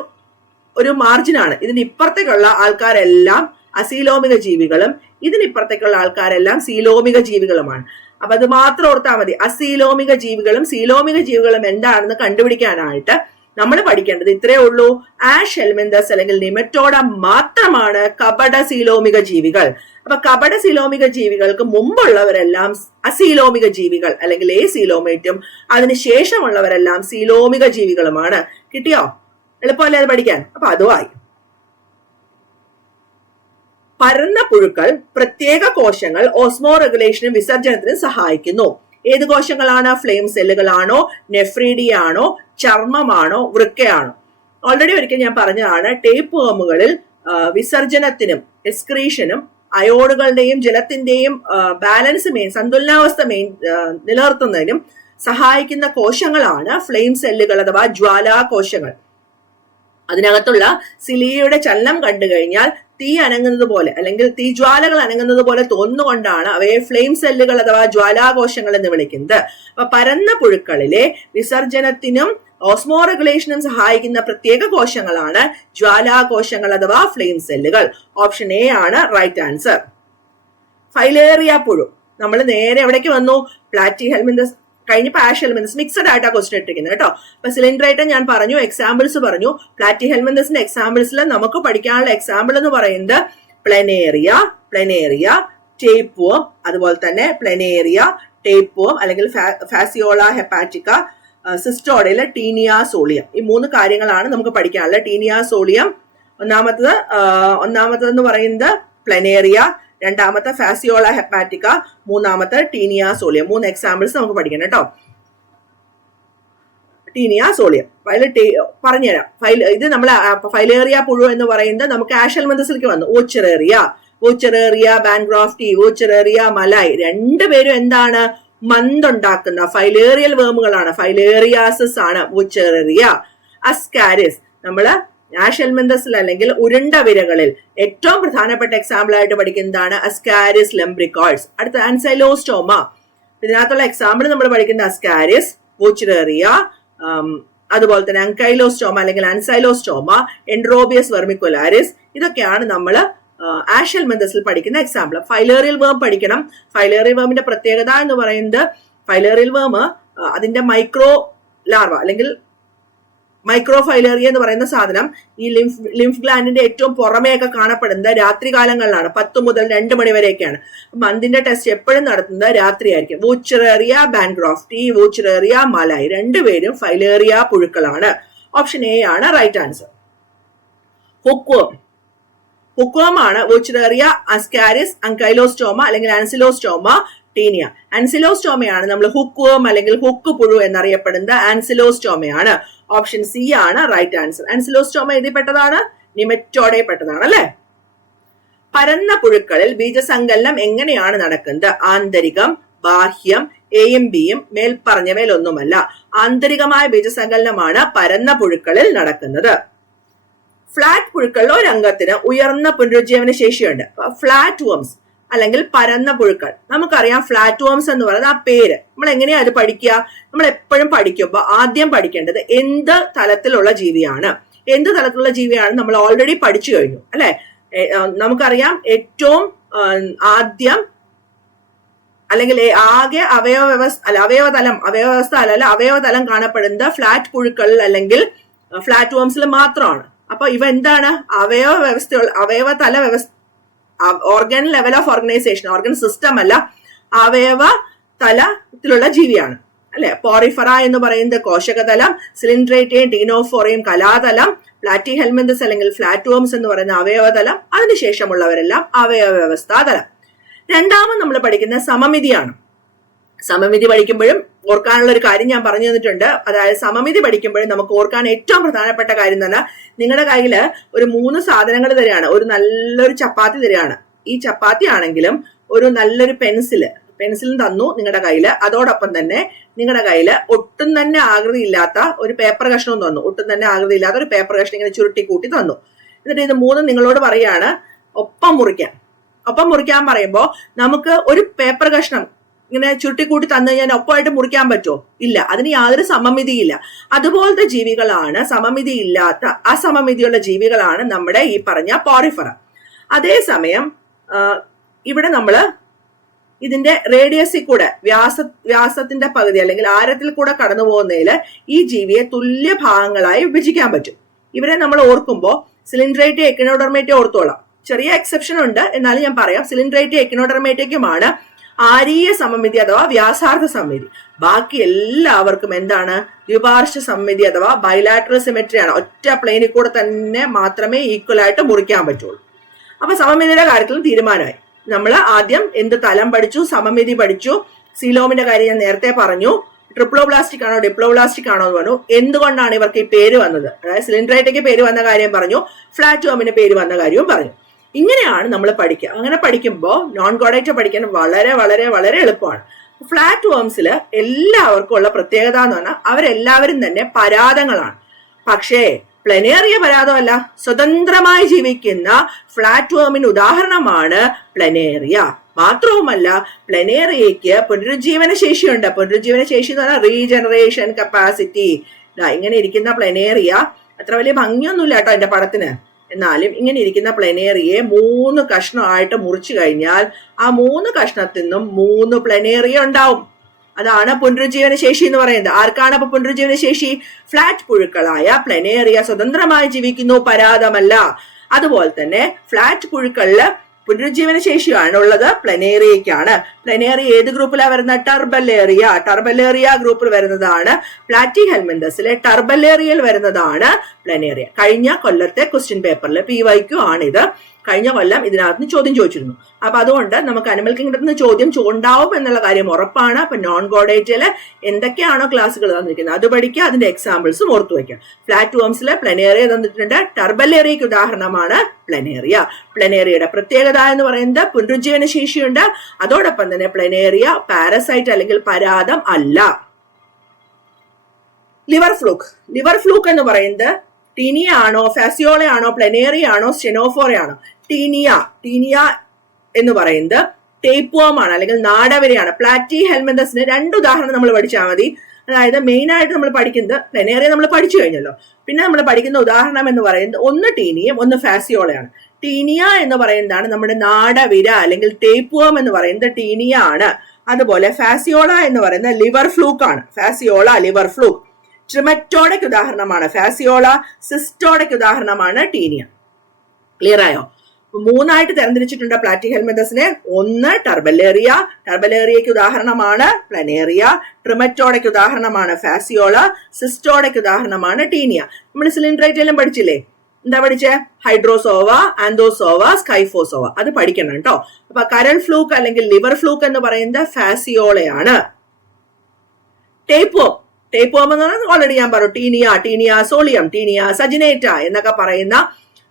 ഒരു മാർജിനാണ്. ഇതിന്റെ ഇപ്പുറത്തേക്കുള്ള ആൾക്കാരെല്ലാം അസീലോമിക ജീവികളും ഇതിനിപ്പുറത്തേക്കുള്ള ആൾക്കാരെല്ലാം സീലോമിക ജീവികളുമാണ്. അപ്പൊ അത് മാത്രം ഓർത്താൽ മതി. അസീലോമിക ജീവികളും സീലോമിക ജീവികളും എന്താണെന്ന് കണ്ടുപിടിക്കാനായിട്ട് നമ്മൾ പഠിക്കേണ്ടത് ഇത്രയേ ഉള്ളൂ. ആഷെൽമെന്തസ് അല്ലെങ്കിൽ നിമറ്റോഡ മാത്രമാണ് കപട സീലോമിക ജീവികൾ. അപ്പൊ കപട സീലോമിക ജീവികൾക്ക് മുമ്പുള്ളവരെല്ലാം അസീലോമിക ജീവികൾ അല്ലെങ്കിൽ സീലോമേറ്റും അതിനുശേഷമുള്ളവരെല്ലാം സീലോമിക ജീവികളുമാണ്. കിട്ടിയോ? എളുപ്പമല്ലേ അത് പഠിക്കാൻ? അപ്പൊ അതുമായി. പരന്ന പുഴുക്കൾ പ്രത്യേക കോശങ്ങൾ ഓസ്മോ റെഗുലേഷനും വിസർജനത്തിനും സഹായിക്കുന്നു. ഏത് കോശങ്ങളാണ്? ഫ്ലെയിം സെല്ലുകളാണോ, നെഫ്രീഡിയാണോ, ചർമ്മമാണോ, വൃക്കയാണോ? ഓൾറെഡി ഒരിക്കൽ ഞാൻ പറഞ്ഞതാണ്, ടേപ്പ് വേമുകളിൽ വിസർജനത്തിനും എക്സ്ക്രീഷനും അയോണുകളുടെയും ജലത്തിന്റെയും ബാലൻസ് സന്തുലനാവസ്ഥ നിലനിർത്തുന്നതിനും സഹായിക്കുന്ന കോശങ്ങളാണ് ഫ്ലെയിം സെല്ലുകൾ അഥവാ ജ്വാലാകോശങ്ങൾ. അതിനകത്തുള്ള സിലിയയുടെ ചലനം കണ്ടു കഴിഞ്ഞാൽ തീ അനങ്ങുന്നത് പോലെ അല്ലെങ്കിൽ തീജ്വാലകൾ അനങ്ങുന്നത് പോലെ തോന്നുകൊണ്ടാണ് അവയെ ഫ്ലെയിം സെല്ലുകൾ അഥവാ ജ്വാലാകോശങ്ങൾ എന്ന് വിളിക്കുന്നത്. അപ്പൊ പരന്ന പുഴുക്കളിലെ വിസർജനത്തിനും ഓസ്മോ റെഗുലേഷനും സഹായിക്കുന്ന പ്രത്യേക കോശങ്ങളാണ് ജ്വാലാകോശങ്ങൾ അഥവാ ഫ്ലെയിം സെല്ലുകൾ. ഓപ്ഷൻ എ ആണ് റൈറ്റ് ആൻസർ. ഫൈലേറിയ പുഴു. നമ്മൾ നേരെ എവിടേക്ക് വന്നു? പ്ലാറ്റിഹെൽമെന്തസ് കഴിഞ്ഞപ്പോൾ ആഷ് ഹെൽമിന്തസ് മിക്സഡ് ആയിട്ടാണ് ക്വസ്റ്റ്യൻ ഇട്ടിരിക്കുന്നത് കേട്ടോ. അപ്പൊ സിലിണ്ടറേറ്റർ ഞാൻ പറഞ്ഞു, എക്സാമ്പിൾസ് പറഞ്ഞു. പ്ലാറ്റി ഹെൽമിന്തസിന്റെ എക്സാമ്പിൾസിൽ നമുക്ക് പഠിക്കാനുള്ള എക്സാമ്പിൾ എന്ന് പറയുന്നത് പ്ലെനേറിയ, ടേപ്പ് വോം, അതുപോലെ തന്നെ പ്ലെനേറിയ, ടേപ്പ് വോം അല്ലെങ്കിൽ ഫാസിയോള ഹെപ്പാറ്റിക്ക, സിസ്റ്റോഡയിലെ ടീനിയ സോളിയം. ഈ 3 കാര്യങ്ങളാണ് നമുക്ക് പഠിക്കാനുള്ളത്. ടീനിയ സോളിയം ഒന്നാമതെന്ന് പറയുന്നത് പ്ലെനേറിയ, രണ്ടാമത്തെ ഫാസിയോള ഹെപ്പാറ്റിക്ക, മൂന്നാമത്തെ ടീനിയ സോളിയം. 3 എക്സാമ്പിൾസ് നമുക്ക് പഠിക്കണം കേട്ടോ. ടീനിയ സോളിയം പറഞ്ഞുതരാം. ഇത് നമ്മൾ ഫൈലേറിയ പുഴു എന്ന് പറയുന്നത് നമുക്ക് ആഷ് ഹെൽമിന്തസിലേക്ക് വന്നു. ഊച്ചറേറിയ, ബാൻഗ്രാഫ്റ്റി, ഊച്ചറേറിയ, മലായ് രണ്ടുപേരും എന്താണ് മന്തുണ്ടാക്കുന്ന ഫൈലേറിയൽ വേമുകളാണ്. ഫൈലേറിയാസിസ് ആണ് ഊച്ചറേറിയ. അസ്കാരിസ് നമ്മള് ആഷ് ഹെൽമിന്തസിൽ അല്ലെങ്കിൽ ഉരുണ്ട വിരകളിൽ ഏറ്റവും പ്രധാനപ്പെട്ട എക്സാമ്പിൾ ആയിട്ട് പഠിക്കുന്നതാണ് അസ്കാരിസ് ലംബ്രിക്കോയ്ഡ്സ്. അടുത്ത ആൻസൈലോസ്റ്റോമ. ഇതിനകത്തുള്ള എക്സാമ്പിൾ നമ്മൾ പഠിക്കുന്ന അസ്കാരിസ്, ഊച്ചറേറിയ, അതുപോലെ തന്നെ അങ്കൈലോസ്റ്റോമ അല്ലെങ്കിൽ ആൻസൈലോസ്റ്റോമ, എൻഡ്രോബിയസ് വെർമിക്കുലാരിസ്. ഇതൊക്കെയാണ് നമ്മൾ ആഷ് ഹെൽമിന്തസിൽ പഠിക്കുന്ന എക്സാമ്പിൾ. ഫൈലേറിയൽ വേം പഠിക്കണം. ഫൈലേറിയൽ വേമിന്റെ പ്രത്യേകത എന്ന് പറയുന്നത് ഫൈലേറിയൽ വേം അതിന്റെ മൈക്രോ ലാർവ അല്ലെങ്കിൽ മൈക്രോഫൈലേറിയ എന്ന് പറയുന്ന സാധനം ഈ ലിംഫ് ഗ്ലാൻഡിന്റെ ഏറ്റവും പുറമേയൊക്കെ കാണപ്പെടുന്നത് രാത്രികാലങ്ങളിലാണ്. 10 മുതൽ 2 മണി വരെയൊക്കെയാണ്. മന്തിന്റെ ടെസ്റ്റ് എപ്പോഴും നടത്തുന്നത് രാത്രിയായിരിക്കും. വൂച്ചറേറിയ ബാൻഗ്രാഫ്റ്റി, വൂച്ചറേറിയ മലായ് രണ്ടുപേരും ഫൈലേറിയ പുഴുക്കളാണ്. ഓപ്ഷൻ എ ആണ് റൈറ്റ് ആൻസർ. ഹുക്വം ആണ് വൂച്ചറേറിയ, അസ്കാരിസ്, അങ്കൈലോസ്റ്റോമ അല്ലെങ്കിൽ ആൻസിലോസ്റ്റോമ, ടീനിയ. ആൻസിലോസ്റ്റോമയാണ് നമ്മൾ ഹുക്വം അല്ലെങ്കിൽ ഹുക്ക് പുഴു എന്നറിയപ്പെടുന്നത്. ആൻസിലോസ്റ്റോമയാണ്. ഓപ്ഷൻ സി ആണ് റൈറ്റ് ആൻസർ. ആൻസിലോസ്റ്റോമ ഇതിൽ പെട്ടതാണ്, നിമറ്റോഡയിൽ പെട്ടതാണ് അല്ലെ. പരന്ന പുഴുക്കളിൽ ബീജസങ്കലനം എങ്ങനെയാണ് നടക്കുന്നത്? ആന്തരികം, ബാഹ്യം, എയും ബിയും മേൽപ്പറഞ്ഞവയിലൊന്നുമല്ല. ആന്തരികമായ ബീജസങ്കലനമാണ് പരന്ന പുഴുക്കളിൽ നടക്കുന്നത്. ഫ്ലാറ്റ് പുഴുക്കളിൽ ഒരംഗത്തിന് ഉയർന്ന പുനരുജ്ജീവന ശേഷിയുണ്ട്. ഫ്ലാറ്റ് വർംസ് അല്ലെങ്കിൽ പരന്ന പുഴുക്കൾ. നമുക്കറിയാം ഫ്ലാറ്റ് വർംസ് എന്ന് പറയുന്നത് ആ പേര്. നമ്മൾ എങ്ങനെയാ അത് പഠിക്കുക? നമ്മൾ എപ്പോഴും പഠിക്കുമ്പോൾ ആദ്യം പഠിക്കേണ്ടത് എന്ത് തലത്തിലുള്ള ജീവിയാണ്. എന്ത് തലത്തിലുള്ള ജീവിയാണ് നമ്മൾ ഓൾറെഡി പഠിച്ചു കഴിഞ്ഞു അല്ലെ. നമുക്കറിയാം ഏറ്റവും ആദ്യം അല്ലെങ്കിൽ ആകെ അവയവതലം കാണപ്പെടുന്നത് ഫ്ലാറ്റ് പുഴുക്കളിൽ അല്ലെങ്കിൽ ഫ്ലാറ്റ് വർംസിൽ മാത്രമാണ്. അപ്പൊ ഇവ എന്താണ്? അവയവതല വ്യവസ്ഥ, organ level of organisation, organ system അല്ല, അവയവ തലത്തിലുള്ള ജീവിയാണ് അല്ലെ. പോറിഫറ എന്ന് പറയുന്നത് കോശകതലം, സിലിൻഡ്രേറ്റയും ടീനോഫോറയും കലാതലം, പ്ലാറ്റി ഹെൽമിന്തസ് അല്ലെങ്കിൽ ഫ്ലാറ്റ് വർംസ് എന്ന് പറയുന്ന അവയവതലം, അതിനുശേഷമുള്ളവരെല്ലാം അവയവ വ്യവസ്ഥാതലം. രണ്ടാമത് നമ്മൾ പഠിക്കുന്ന സമമിതിയാണ്. സമമിതി പഠിക്കുമ്പോഴും ഓർക്കാനുള്ള ഒരു കാര്യം ഞാൻ പറഞ്ഞു തന്നിട്ടുണ്ട്. അതായത് സമമിതി പഠിക്കുമ്പോഴും നമുക്ക് ഓർക്കാൻ ഏറ്റവും പ്രധാനപ്പെട്ട കാര്യം എന്ന് പറഞ്ഞാൽ നിങ്ങളുടെ കയ്യിൽ ഒരു 3 സാധനങ്ങൾ തരികയാണ്. ഒരു നല്ലൊരു ചപ്പാത്തി തരികയാണ്. ഈ ചപ്പാത്തി ആണെങ്കിലും ഒരു നല്ലൊരു പെൻസിലും തന്നു നിങ്ങളുടെ കയ്യില്. അതോടൊപ്പം തന്നെ നിങ്ങളുടെ കയ്യില് ഒട്ടും തന്നെ ആകൃതി ഇല്ലാത്ത ഒരു പേപ്പർ കഷ്ണവും തന്നു. ഒട്ടും തന്നെ ആകൃതി ഇല്ലാത്ത ഒരു പേപ്പർ കഷ്ണം ഇങ്ങനെ ചുരുട്ടി കൂട്ടി തന്നു. എന്നിട്ട് ഇത് 3 നിങ്ങളോട് പറയാണ് ഒപ്പം മുറിക്കാൻ പറയുമ്പോൾ നമുക്ക് ഒരു പേപ്പർ കഷ്ണം ഇങ്ങനെ ചുരുട്ടിക്കൂട്ടി തന്നു കഴിഞ്ഞാൽ ഒപ്പമായിട്ട് മുറിക്കാൻ പറ്റുമോ? ഇല്ല. അതിന് യാതൊരു സമമിതിയില്ല. അതുപോലത്തെ ജീവികളാണ് സമമിതിയില്ലാത്ത അസമമിതിയുള്ള ജീവികളാണ് നമ്മുടെ ഈ പറഞ്ഞ പോറിഫറ. അതേസമയം ഇവിടെ നമ്മള് ഇതിന്റെ റേഡിയസിൽ കൂടെ വ്യാസത്തിന്റെ പകുതി അല്ലെങ്കിൽ ആരത്തിൽ കൂടെ കടന്നു പോകുന്നതിൽ ഈ ജീവിയെ തുല്യ ഭാഗങ്ങളായി വിഭജിക്കാൻ പറ്റും. ഇവരെ നമ്മൾ ഓർക്കുമ്പോൾ സിലിൻഡ്രേറ്റ എക്കിനോഡർമേറ്റ ഓർത്തോളാം. ചെറിയ എക്സെപ്ഷൻ ഉണ്ട്, എന്നാലും ഞാൻ പറയാം. സിലിൻഡ്രേറ്റ എക്കിനോഡർമേറ്റയ്ക്കുമാണ് ആരീയ സമമിതി അഥവാ വ്യാസാർത്ഥ സമമിതി. ബാക്കി എല്ലാവർക്കും എന്താണ്? ദ്വിപാർശ്വ സമമിതി അഥവാ ബൈലാറ്ററൽ സിമെട്രിയാണ്. ഒറ്റ പ്ലെയിനിൽ കൂടെ തന്നെ മാത്രമേ ഈക്വൽ ആയിട്ട് മുറിക്കാൻ പറ്റുള്ളൂ. അപ്പൊ സമമിതിയുടെ കാര്യത്തിലും തീരുമാനമായി. നമ്മൾ ആദ്യം എന്ത് തലം പഠിച്ചു, സമമിതി പഠിച്ചു. സീലോമിന്റെ കാര്യം ഞാൻ നേരത്തെ പറഞ്ഞു. ട്രിപ്ലോബ്ലാസ്റ്റിക് ആണോ ഡിപ്ലോബ്ലാസ്റ്റിക് ആണോ എന്ന് പറഞ്ഞു. എന്തുകൊണ്ടാണ് ഇവർക്ക് ഈ പേര് വന്നത്? അതായത് സിലിൻഡ്രേറ്റയ്ക്ക് പേര് വന്ന കാര്യം പറഞ്ഞു, ഫ്ലാറ്റ് വർമിന് പേര് വന്ന കാര്യവും പറഞ്ഞു. ഇങ്ങനെയാണ് നമ്മൾ പഠിക്കുക. അങ്ങനെ പഠിക്കുമ്പോൾ നോൺ കോഡേറ്റ പഠിക്കാൻ വളരെ വളരെ വളരെ എളുപ്പമാണ്. ഫ്ലാറ്റ് വർംസിൽ എല്ലാവർക്കും ഉള്ള പ്രത്യേകത എന്ന് പറഞ്ഞാൽ അവരെല്ലാവരും തന്നെ പരാദങ്ങളാണ്. പക്ഷേ പ്ലെനേറിയ പരാദമല്ല, സ്വതന്ത്രമായി ജീവിക്കുന്ന ഫ്ലാറ്റ് വർമിന് ഉദാഹരണമാണ് പ്ലെനേറിയ. മാത്രവുമല്ല പ്ലെനേറിയയ്ക്ക് പുനരുജ്ജീവന ശേഷിയുണ്ട്. പുനരുജ്ജീവന ശേഷി എന്ന് പറഞ്ഞാൽ റീജനറേഷൻ കപ്പാസിറ്റി. ഇങ്ങനെ ഇരിക്കുന്ന പ്ലെനേറിയ അത്ര വലിയ ഭംഗിയൊന്നുമില്ല കേട്ടോ എന്റെ പടത്തിന്. എന്നാലും ഇങ്ങനെ ഇരിക്കുന്ന പ്ലെനേറിയെ 3 കഷ്ണമായിട്ട് മുറിച്ചു കഴിഞ്ഞാൽ ആ 3 കഷ്ണത്തിൽ നിന്നും 3 പ്ലെനേറിയ ഉണ്ടാവും. അതാണ് പുനരുജ്ജീവന ശേഷി എന്ന് പറയുന്നത്. ആർക്കാണ് അപ്പൊ പുനരുജ്ജീവന ശേഷി? ഫ്ലാറ്റ് പുഴുക്കളായ പ്ലനേറിയ സ്വതന്ത്രമായി ജീവിക്കുന്നു, പരാതമല്ല. അതുപോലെ തന്നെ ഫ്ലാറ്റ് പുഴുക്കളില് പുനരുജ്ജീവന ശേഷിയാണ് ഉള്ളത് പ്ലനേറിയക്കാണ്. പ്ലനേറിയ ഏത് ഗ്രൂപ്പിലാണ് വരുന്നത്? ടർബലേറിയ. ടർബലേറിയ ഗ്രൂപ്പിൽ വരുന്നതാണ് പ്ലാറ്റി ഹെൽമിന്തസിലെ ടർബലേറിയയിൽ വരുന്നതാണ് പ്ലനേറിയ. കഴിഞ്ഞ കൊല്ലത്തെ ക്വസ്റ്റ്യൻ പേപ്പറിൽ PYQ ആണിത്. കഴിഞ്ഞ കൊല്ലം ഇതിനകത്ത് ചോദ്യം ചോദിച്ചിരുന്നു. അപ്പൊ അതുകൊണ്ട് നമുക്ക് അനിമൽ കിങ്ഡത്തിൽ നിന്ന് ചോദ്യം ഉണ്ടാവും എന്നുള്ള കാര്യം ഉറപ്പാണ്. അപ്പൊ നോൺ കോഡേറ്റില് എന്തൊക്കെയാണോ ക്ലാസ്സുകൾ തന്നിരിക്കുന്നത് അത് പഠിക്കുക, അതിന്റെ എക്സാമ്പിൾസും ഓർത്തു വയ്ക്കുക. ഫ്ലാറ്റ് വേംസിലെ പ്ലനേറിയ തന്നിട്ടുണ്ട്. ടർബലേറിയക്ക് ഉദാഹരണമാണ് പ്ലനേറിയ. പ്ലനേറിയയുടെ പ്രത്യേകത എന്ന് പറയുന്നത് പുനരുജ്ജീവന ശേഷിയുണ്ട്. അതോടൊപ്പം തന്നെ പ്ലനേറിയ പാരസൈറ്റ് അല്ലെങ്കിൽ പരാതം അല്ല. Liver fluke. ലിവർ ഫ്ലൂക്ക് എന്ന് പറയുന്നത് ടീനിയ ആണോ, ഫാസിയോള ആണോ, പ്ലനേറിയ ആണോ, സ്റ്റെനോഫോറ ആണോ? ടീനിയ എന്ന് പറയുന്നത് ടേപ്പ് വോം ആണ് അല്ലെങ്കിൽ നാടവരെയാണ്. പ്ലാറ്റി ഹെൽമെന്തസിന് 2 ഉദാഹരണം നമ്മൾ പഠിച്ചാൽ മതി. അതായത് മെയിൻ ആയിട്ട് നമ്മൾ പഠിക്കുന്നത് പ്ലനേറിയ നമ്മൾ പഠിച്ചു കഴിഞ്ഞല്ലോ. പിന്നെ നമ്മൾ പഠിക്കുന്ന ഉദാഹരണം എന്ന് പറയുന്നത് ഒന്ന് ടീനിയും ഒന്ന് ഫാസിയോളയാണ്. ടീനിയ എന്ന് പറയുന്നതാണ് നമ്മുടെ നാടവിര അല്ലെങ്കിൽ ടേപ്പ് വോം എന്ന് പറയുന്നത് ടീനിയ ആണ്. അതുപോലെ ഫാസിയോള എന്ന് പറയുന്നത് ലിവർ ഫ്ലൂക്ക് ആണ്. Fasciola, liver fluke. ട്രിമറ്റോഡയ്ക്ക് ഉദാഹരണമാണ് ഫാസിയോള. സിസ്റ്റോഡയ്ക്ക് ഉദാഹരണമാണ് ടീനിയ. ക്ലിയർ ആയോ? 3 തരംതിരിച്ചിട്ടുണ്ട് പ്ലാറ്റി ഹെൽമെന്തസിനെ. ഒന്ന് ടർബലേറിയ. ടർബലേറിയക്ക് ഉദാഹരണമാണ് പ്ലനേറിയ. ട്രിമറ്റോഡയ്ക്ക് ഉദാഹരണമാണ് ഫാസിയോള. സിസ്റ്റോഡയ്ക്ക് ഉദാഹരണമാണ് ടീനിയ. നമ്മൾ സിലിൻഡ്രൈറ്റെല്ലാം പഠിച്ചില്ലേ? എന്താ പഠിച്ചേ? Hydrozoa, Anthozoa, Scyphozoa. അത് പഠിക്കണം കേട്ടോ. അപ്പൊ കരൾ ഫ്ലൂക്ക് അല്ലെങ്കിൽ ലിവർ ഫ്ലൂക്ക് എന്ന് പറയുന്നത് ഫാസിയോളയാണ്. ടേപ്പ് വോം എന്ന് പറഞ്ഞാൽ ഓൾറെഡി ഞാൻ പറഞ്ഞു. ടീനിയ സോളിയം, ടീനിയ സജിനേറ്റ എന്നൊക്കെ പറയുന്ന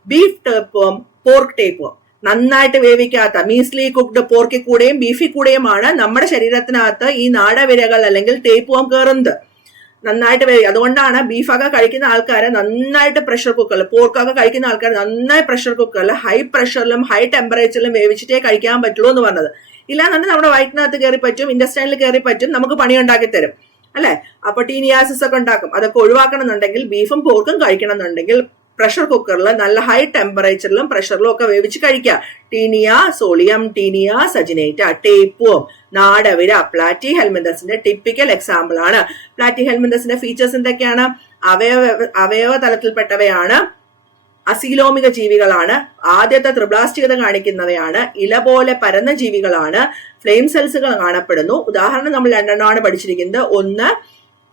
beef tapeworm, pork tapeworm. നന്നായിട്ട് വേവിക്കാത്ത മീസ്ലി കുക്ക്ഡ് പോർക്കിൽ കൂടെയും ബീഫിൽ കൂടെയുമാണ് നമ്മുടെ ശരീരത്തിനകത്ത് ഈ നാടവിരകൾ അല്ലെങ്കിൽ ടേപ്പ് വോം കയറുന്നത്. നന്നായിട്ട് അതുകൊണ്ടാണ് ബീഫൊക്കെ കഴിക്കുന്ന ആൾക്കാരെ നന്നായിട്ട് പ്രഷർ കുക്കറിൽ, പോർക്കൊക്കെ കഴിക്കുന്ന ആൾക്കാർ നന്നായി പ്രഷർ കുക്കറിൽ ഹൈ പ്രഷറിലും ഹൈ ടെമ്പറേച്ചറിലും വേവിച്ചിട്ടേ കഴിക്കാൻ പറ്റുള്ളൂ എന്ന് പറഞ്ഞത്. ഇല്ലാന്നുണ്ടെങ്കിൽ നമ്മുടെ വയറ്റിനകത്ത് കയറി പറ്റും, ഇൻഡസ്റ്റൈനിൽ കയറി പറ്റും, നമുക്ക് പണി ഉണ്ടാക്കി തരും അല്ലെ? അപ്പൊ ടീനിയാസിസ് ഒക്കെ ഉണ്ടാക്കും. അതൊക്കെ ഒഴിവാക്കണം എന്നുണ്ടെങ്കിൽ ബീഫും പോർക്കും കഴിക്കണം എന്നുണ്ടെങ്കിൽ പ്രഷർ കുക്കറിൽ നല്ല ഹൈ ടെമ്പറേച്ചറിലും പ്രഷറിലും ഒക്കെ വേവിച്ച് കഴിക്കുക. Taenia solium, taenia saginata, tape worm, നാടവിര പ്ലാറ്റി ഹെൽമെന്തസിന്റെ ടിപ്പിക്കൽ എക്സാമ്പിൾ ആണ്. പ്ലാറ്റി ഹെൽമെന്തസിന്റെ ഫീച്ചേഴ്സ് എന്തൊക്കെയാണ്? അവയവ തലത്തിൽപ്പെട്ടവയാണ്. അസീലോമിക ജീവികളാണ്. ആദ്യത്തെ ത്രിബ്ലാസ്റ്റികത കാണിക്കുന്നവയാണ്. ഇല പോലെ പരന്ന ജീവികളാണ്. ഫ്ലെയിം സെൽസുകൾ കാണപ്പെടുന്നു. ഉദാഹരണം നമ്മൾ 2 പഠിച്ചിരിക്കുന്നത്. ഒന്ന്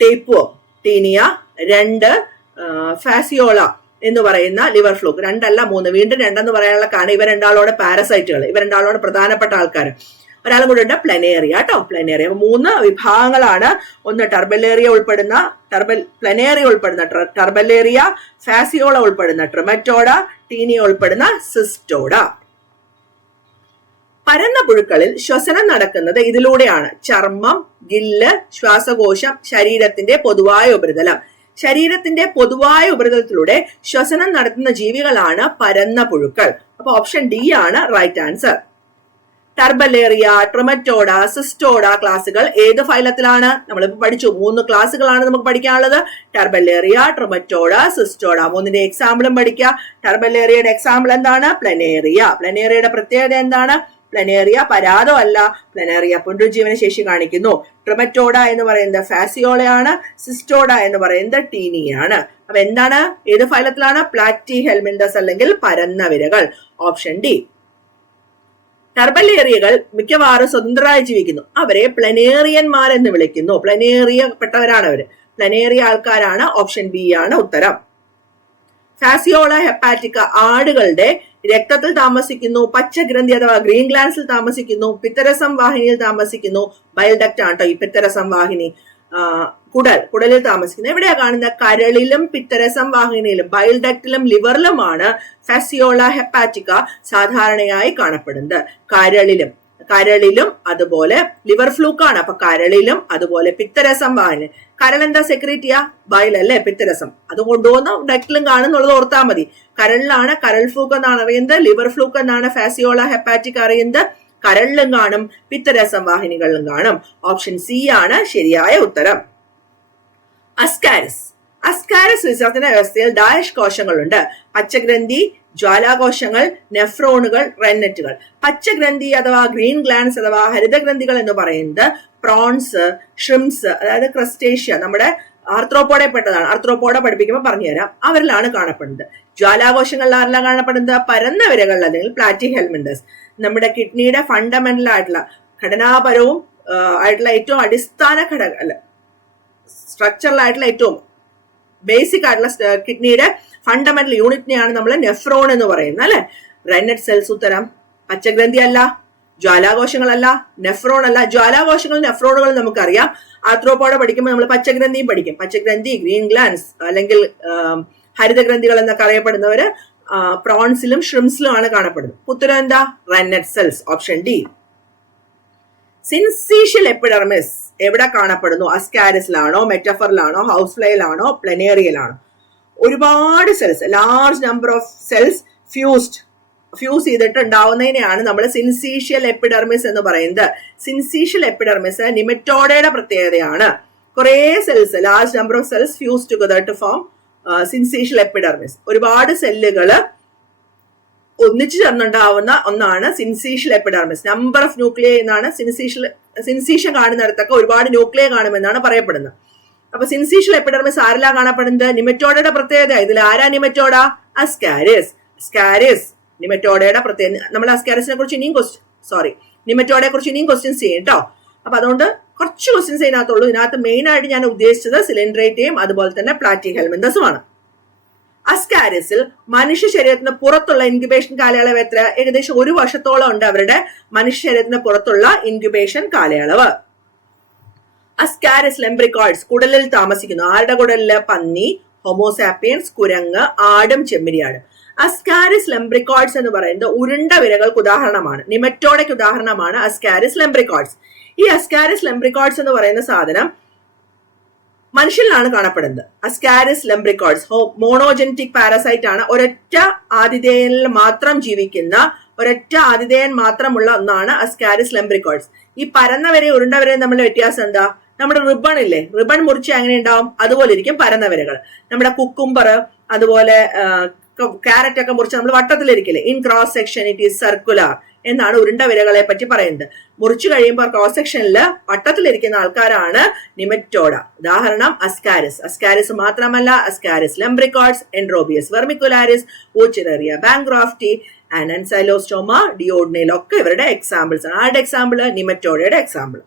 ടേപ്പ് വോം, ടീനിയ. 2 ഫാസിയോള എന്ന് പറയുന്ന ലിവർ ഫ്ലൂക്ക്. 2 അല്ല 3, വീണ്ടും 2 പറയാനുള്ള കാരണം ഇവർ 2 പാരസൈറ്റുകൾ, ഇവർ 2 പ്രധാനപ്പെട്ട ആൾക്കാർ. ഒരാളും കൂടെ ഉണ്ട് പ്ലനേറിയ കേട്ടോ. പ്ലനേറിയ 3 വിഭാഗങ്ങളാണ്. ഒന്ന് ടർബലേറിയ ഉൾപ്പെടുന്ന ടർബലേറിയ, ഫാസിയോള ഉൾപ്പെടുന്ന ട്രിമറ്റോഡ, ടീനിയ ഉൾപ്പെടുന്ന സിസ്റ്റോഡ. പരന്ന പുഴുക്കളിൽ ശ്വസനം നടക്കുന്നത് ഇതിലൂടെയാണ്. ചർമ്മം, ഗില്ല്, ശ്വാസകോശം, ശരീരത്തിന്റെ പൊതുവായ ഉപരിതലം. ശരീരത്തിന്റെ പൊതുവായ ഉപരിതലത്തിലൂടെ ശ്വസനം നടത്തുന്ന ജീവികളാണ് പരന്ന പുഴുക്കൾ. അപ്പൊ ഓപ്ഷൻ ഡി ആണ് റൈറ്റ് ആൻസർ. ടർബലേറിയ, ട്രിമറ്റോഡ, സിസ്റ്റോഡ ക്ലാസുകൾ ഏത് ഫൈലത്തിലാണ്? നമ്മളിപ്പോ പഠിച്ചു. 3 ക്ലാസുകളാണ് നമുക്ക് പഠിക്കാനുള്ളത്. ടർബലേറിയ, ട്രിമറ്റോഡ, സിസ്റ്റോഡ. 3ന്റെ എക്സാമ്പിളും പഠിക്കുക. ടർബലേറിയയുടെ എക്സാമ്പിൾ എന്താണ്? പ്ലനേറിയ. പ്ലനേറിയയുടെ പ്രത്യേകത എന്താണ്? പ്ലനേറിയ പരാതമല്ല, പ്ലനേറിയ പുനരുജ്ജീവന ശേഷി കാണിക്കുന്നു. ട്രിമറ്റോഡ എന്ന് പറയുന്നത് ഫാസിയോളയാണ്. സിസ്റ്റോഡ എന്ന് പറയുന്നത് ടീനിയാണ്. അപ്പൊ എന്താണ്? ഏത് ഫൈലത്തിലാണ്? പ്ലാറ്റി ഹെൽമെന്തസ് അല്ലെങ്കിൽ പരന്ന വിരകൾ. Option D. ടർബലേറിയകൾ മിക്കവാറും സ്വതന്ത്രമായി ജീവിക്കുന്നു. അവരെ പ്ലനേറിയന്മാർ എന്ന് വിളിക്കുന്നു. പ്ലനേറിയ പെട്ടവരാണ് അവര്. പ്ലനേറിയ ആൾക്കാരാണ്. ഓപ്ഷൻ ബി ആണ് ഉത്തരം. ഫാസിയോള ഹെപ്പാറ്റിക്ക ആടുകളുടെ രക്തത്തിൽ താമസിക്കുന്നു. പച്ചഗ്രന്ഥി അഥവാ ഗ്രീൻ ഗ്ലാൻസിൽ താമസിക്കുന്നു. പിത്തരസം വാഹിനിയിൽ താമസിക്കുന്നു. ബൈൽ ഡക്റ്റ് ആണ് കേട്ടോ ഈ പിത്തരസം വാഹിനി. കുടലിൽ താമസിക്കുന്നത്. എവിടെയാ കാണുന്ന? കരളിലും പിത്തരസം വാഹിനിയിലും ബൈൽ ഡക്റ്റിലും ലിവറിലുമാണ് ഫാസിയോള ഹെപ്പാറ്റിക്ക സാധാരണയായി കാണപ്പെടുന്നത്. കരളിലും അതുപോലെ ലിവർ ഫ്ലൂക്കാണ്. അപ്പൊ കരളിലും അതുപോലെ പിത്തരസം വാഹിനി. കരൾ എന്താ സെക്രീറ്റ് ചെയ്യാ? ബൈൽ അല്ലേ, പിത്തരസം. അത് കൊണ്ടുപോകുന്ന ഡക്റ്റിലും കാണുന്നുള്ളത് ഓർത്താൽ മതി. കരളിലാണ് കരൾ ഫ്ലൂക്ക് എന്നാണ് അറിയുന്നത്. ലിവർ ഫ്ലൂക്ക് എന്നാണ് ഫാസിയോള ഹെപ്പാറ്റിക്ക അറിയുന്നത്. കരളിലും കാണും, പിത്തരസം വാഹിനികളിലും കാണും. ഓപ്ഷൻ സി ആണ് ശരിയായ ഉത്തരം. അസ്കാരിസ് വിസർജന വ്യവസ്ഥയിൽ ഡാഷ് കോശങ്ങളുണ്ട്. പച്ചഗ്രന്ഥി, ജ്വാലാകോശങ്ങൾ, നെഫ്രോണുകൾ, റെന്നറ്റുകൾ. പച്ചഗ്രന്ഥി അഥവാ ഗ്രീൻ ഗ്ലാൻസ് അഥവാ ഹരിതഗ്രന്ഥികൾ എന്ന് പറയുന്നത് പ്രോൺസ്, ഷ്രിംസ്, അതായത് ക്രസ്റ്റേഷ്യ, നമ്മുടെ ആർത്രോപോഡെ പെട്ടതാണ്. ആർത്രോപോഡ പഠിപ്പിക്കുമ്പോൾ പറഞ്ഞുതരാം. അവരിലാണ് കാണപ്പെടുന്നത്. ജ്വാലാകോശങ്ങളിൽ ആരെല്ലാം കാണപ്പെടുന്നത്? പരന്ന വിരകളിൽ അല്ലെങ്കിൽ പ്ലാറ്റി ഹെൽമിന്തസ്. നമ്മുടെ കിഡ്നിയുടെ ഫണ്ടമെന്റൽ ആയിട്ടുള്ള ഘടനാപരവും ആയിട്ടുള്ള ഏറ്റവും അടിസ്ഥാന സ്ട്രക്ചറലായിട്ടുള്ള ഏറ്റവും ബേസിക് ആയിട്ടുള്ള കിഡ്നിയുടെ ഫണ്ടമെന്റൽ യൂണിറ്റിനെയാണ് നമ്മൾ നെഫ്രോൺ എന്ന് പറയുന്നത് അല്ലെ. റെഡ് സെൽസ് ഉത്തരം. പച്ചഗ്രന്ഥി അല്ല, ജ്വാലാകോശങ്ങളല്ല, നെഫ്രോൺ അല്ല. ജ്വാലാകോശങ്ങളും നെഫ്രോണുകളും നമുക്കറിയാം. ആർത്രോപോഡ പഠിക്കുമ്പോൾ നമ്മൾ പച്ചഗ്രന്ഥിയും പഠിക്കും. പച്ചഗ്രന്ഥി, ഗ്രീൻ ഗ്ലാൻസ് അല്ലെങ്കിൽ ഹരിതഗ്രന്ഥികൾ എന്നൊക്കെ അറിയപ്പെടുന്നവര് പ്രോൺസിലും ഷ്രിംസിലും ആണ് കാണപ്പെടുന്നത്. ഉത്തരം എന്താ? Red cells, option D. Syncytial epidermis എവിടെ കാണപ്പെടുന്നു? അസ്കാരിസിലാണോ, മെറ്റഫറിലാണോ, ഹൗസ് ഫ്ലൈയിലാണോ, പ്ലനേറിയയിലാണോ? ഒരുപാട് cells, large number of cells fuse ചെയ്തിട്ട് ഉണ്ടാവുന്നതിനെയാണ് നമ്മൾ സിൻസീഷ്യൽ എപ്പിഡെർമിസ് എന്ന് പറയുന്നത്. സിൻസീഷ്യൽ എപ്പിഡെർമിസ് നിമറ്റോഡയുടെ പ്രത്യേകതയാണ്. കുറെ cells, large number of cells fuse together to form syncytial epidermis. ഒരുപാട് സെല്ലുകള് ഒന്നിച്ചു ചേർന്നുണ്ടാവുന്ന ഒന്നാണ് syncytial epidermis. Number of nuclei എന്നാണ് സിൻസീഷൻ കാണുന്നിടത്തൊക്കെ ഒരുപാട് ന്യൂക്ലിയ കാണുമെന്നാണ് പറയപ്പെടുന്നത്. അപ്പൊ സിൻസീഷ്യൽ എപ്പിഡെർമിസ് ആരെല്ലാം കാണപ്പെടുന്നത്? നിമറ്റോഡയുടെ പ്രത്യേകത. ഇതിൽ ആരാ നിമറ്റോഡ? അസ്കാരിസ് നിമറ്റോഡയുടെ പ്രത്യേകത. നമ്മൾ അസ്കാരിസിനെ കുറിച്ച് നിമറ്റോഡയെ കുറിച്ച് ഇനിയും ക്വസ്റ്റ്യൻസ് ചെയ്യും കേട്ടോ. അപ്പൊ അതുകൊണ്ട് കുറച്ച് ക്വസ്റ്റ്യൻസ് ഇതിനകത്തുള്ളൂ. ഇതിനകത്ത് മെയിൻ ആയിട്ട് ഞാൻ ഉദ്ദേശിച്ചത് സിലിൻഡ്രേറ്റയും അതുപോലെ തന്നെ പ്ലാറ്റി ഹെൽമിന്തസുമാണ്. അസ്കാരിസിൽ മനുഷ്യ ശരീരത്തിന് പുറത്തുള്ള ഇൻക്യുബേഷൻ കാലയളവ് എത്ര? ഏകദേശം 1 വർഷത്തോളം ഉണ്ട് അവരുടെ മനുഷ്യ ശരീരത്തിന് പുറത്തുള്ള ഇൻക്യുബേഷൻ കാലയളവ്. അസ്കാരിസ് ലെംബ്രിക്കോയിഡ്സ് കുടലിൽ താമസിക്കുന്നു. ആരുടെ കുടലില്? പന്നി, ഹോമോസാപ്പിയൻസ്, കുരങ്ങ്, ആടും ചെമ്മരിയാടും. അസ്കാരിസ് ലെംബ്രിക്കോയിഡ്സ് എന്ന് പറയുന്നത് ഉരുണ്ട വിരകൾക്ക് ഉദാഹരണമാണ്. നിമറ്റോഡയ്ക്ക് ഉദാഹരണമാണ് അസ്കാരിസ് ലെംബ്രിക്കോയിഡ്സ്. ഈ അസ്കാരിസ് ലെംബ്രിക്കോയിഡ്സ് എന്ന് പറയുന്ന സാധനം മനുഷ്യനിലാണ് കാണപ്പെടുന്നത്. അസ്കാരിസ് ലെംബ്രിക്കോയിഡ്സ് മോണോജനറ്റിക് പാരസൈറ്റ് ആണ്. ഒരൊറ്റ ആതിഥേയനിൽ മാത്രം ജീവിക്കുന്ന, ഒരൊറ്റ ആതിഥേയൻ മാത്രമുള്ള ഒന്നാണ് അസ്കാരിസ് ലെംബ്രിക്കോയിഡ്സ്. ഈ പരന്ന വരെ ഉരുണ്ട വരെ തമ്മിലുള്ള വ്യത്യാസം എന്താ? നമ്മുടെ റിബൺ ഇല്ലേ, റിബൺ മുറിച്ച് എങ്ങനെ ഉണ്ടാവും? അതുപോലെ ഇരിക്കും പരന്ന വരകൾ. നമ്മുടെ കുക്കുംബർ, അതുപോലെ ക്യാരറ്റ് ഒക്കെ മുറിച്ച് നമ്മൾ വട്ടത്തിലിരിക്കില്ലേ, in cross section it is circular എന്നാണ് ഉരുണ്ട വിരകളെ പറ്റി പറയുന്നത്. മുറിച്ചു കഴിയുമ്പോൾ ക്രോസ് സെക്ഷനിൽ വട്ടത്തിലിരിക്കുന്ന ആൾക്കാരാണ് നിമറ്റോഡ. ഉദാഹരണം അസ്കാരിസ് മാത്രമല്ല, അസ്കാരിസ് ലെംബ്രിക്കോയിഡ്സ്, എൻഡ്രോബിയസ് വെർമിക്കുലാരിസ്, ഊച്ചിറേറിയ ബാങ്ക്രോഫ്റ്റി, ആൻസൈലോസ്റ്റോമ ഡിയോഡ്നയിൽ ഒക്കെ ഇവരുടെ എക്സാമ്പിൾസ് ആണ്. ആരുടെ എക്സാമ്പിൾ? നിമറ്റോഡയുടെ എക്സാമ്പിൾ.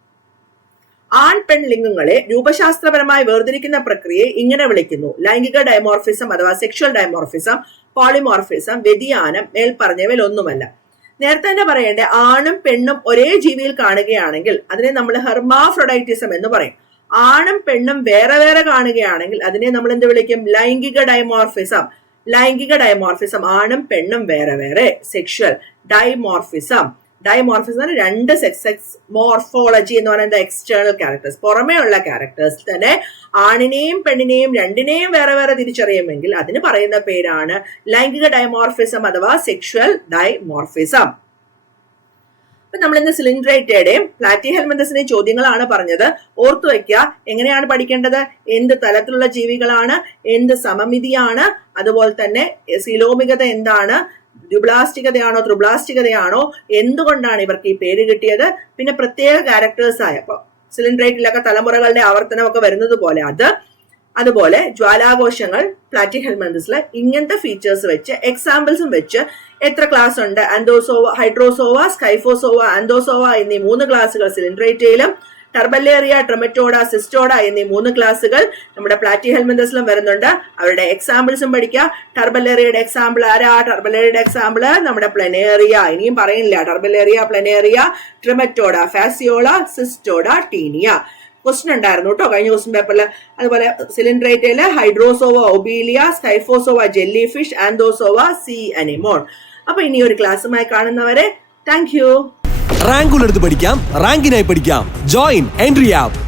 ആൺ പെൺ ലിംഗങ്ങളെ രൂപശാസ്ത്രപരമായി വേർതിരിക്കുന്ന പ്രക്രിയയെ ഇങ്ങനെ വിളിക്കുന്നു: ലൈംഗിക ഡൈമോർഫിസം അഥവാ സെക്ഷൽ ഡൈമോർഫിസം, പോളിമോർഫിസം, വ്യതിയാനം. മേൽപ്പറഞ്ഞവയിൽ ഒന്നുമല്ല. നേരത്തെ തന്നെ പറയേണ്ടത് ആണും പെണ്ണും ഒരേ ജീവിയിൽ കാണുകയാണെങ്കിൽ അതിനെ നമ്മൾ ഹെർമാഫ്രൊഡൈറ്റിസം എന്ന് പറയും. ആണും പെണ്ണും വേറെ വേറെ കാണുകയാണെങ്കിൽ അതിനെ നമ്മൾ എന്ത് വിളിക്കും? ലൈംഗിക ഡൈമോർഫിസം. ആണും പെണ്ണും വേറെ വേറെ. Sexual dimorphism. ഡൈമോർഫിസം രണ്ട് സെക്സ് മോർഫോളജി എന്ന് പറയുന്നത് എക്സ്റ്റേണൽ ക്യാരക്ടേഴ്സ്, പുറമേ ഉള്ള ക്യാരക്ടേഴ്സ് തന്നെ ആണിനെയും പെണ്ണിനെയും രണ്ടിനെയും വേറെ വേറെ തിരിച്ചറിയുമെങ്കിൽ അതിന് പറയുന്ന പേരാണ് ലൈംഗിക ഡൈമോർഫിസം അഥവാ സെക്ഷൽ ഡൈമോർഫിസം. അപ്പൊ നമ്മൾ ഇന്ന് സിലിൻഡ്രേറ്റയുടെയും പ്ലാറ്റി ഹെൽമിന്തസിന്റെയും ചോദ്യങ്ങളാണ് പറഞ്ഞത്. ഓർത്തു വയ്ക്കുക, എങ്ങനെയാണ് പഠിക്കേണ്ടത്, എന്ത് തലത്തിലുള്ള ജീവികളാണ്, എന്ത് സമമിതിയാണ്, അതുപോലെ തന്നെ സീലോമികത എന്താണ്, ഡ്യുബ്ലാസ്റ്റികതയാണോ ത്രിബ്ലാസ്റ്റികതയാണോ, എന്തുകൊണ്ടാണ് ഇവർക്ക് ഈ പേര് കിട്ടിയത്, പിന്നെ പ്രത്യേക ക്യാരക്ടേഴ്സ് ആയ ഇപ്പൊ സിലിൻഡ്രേറ്റിലൊക്കെ തലമുറകളുടെ ആവർത്തനമൊക്കെ വരുന്നത് പോലെ അതുപോലെ ജ്വാലാകോശങ്ങൾ പ്ലാറ്റി ഹെൽമിന്തസിലെ ഇങ്ങനത്തെ ഫീച്ചേഴ്സ് വെച്ച് എക്സാമ്പിൾസും വെച്ച് എത്ര ക്ലാസ് ഉണ്ട്, ആൻഡോസോവ, ഹൈഡ്രോസോവ, സ്കൈഫോസോവ, ആൻഡോസോവ എന്നീ 3 ക്ലാസ്സുകൾ സിലിൻഡ്രേറ്റയിലും, ടർബലേറിയ, ട്രമറ്റോഡ, സിസ്റ്റോഡ എന്നീ 3 ക്ലാസ്സുകൾ നമ്മുടെ പ്ലാറ്റി ഹെൽമിന്തസിലും വരുന്നുണ്ട്. അവരുടെ എക്സാമ്പിൾസും പഠിക്കുക. ടർബലേറിയയുടെ എക്സാമ്പിൾ ആരാ? ടർബലേറിയയുടെ എക്സാമ്പിൾ നമ്മുടെ പ്ലനേറിയ. ഇനിയും പറയുന്നില്ല, turbellaria, planaria, trematoda, fasciola, cestoda, taenia. Question ഉണ്ടായിരുന്നു കേട്ടോ കഴിഞ്ഞ ക്വസ്റ്റ്യൻ പേപ്പറിൽ. അതുപോലെ സിലിൻഡ്രേറ്റയില് hydrozoa obelia, scyphozoa jelly fish, anthozoa sea anemone. അപ്പൊ ഇനി ഒരു ക്ലാസ്സുമായി കാണുന്നവരെ താങ്ക് യു. റാങ്കുകൾ എടുത്ത് പഠിക്കാം, റാങ്കിനായി പഠിക്കാം. Join Entri app.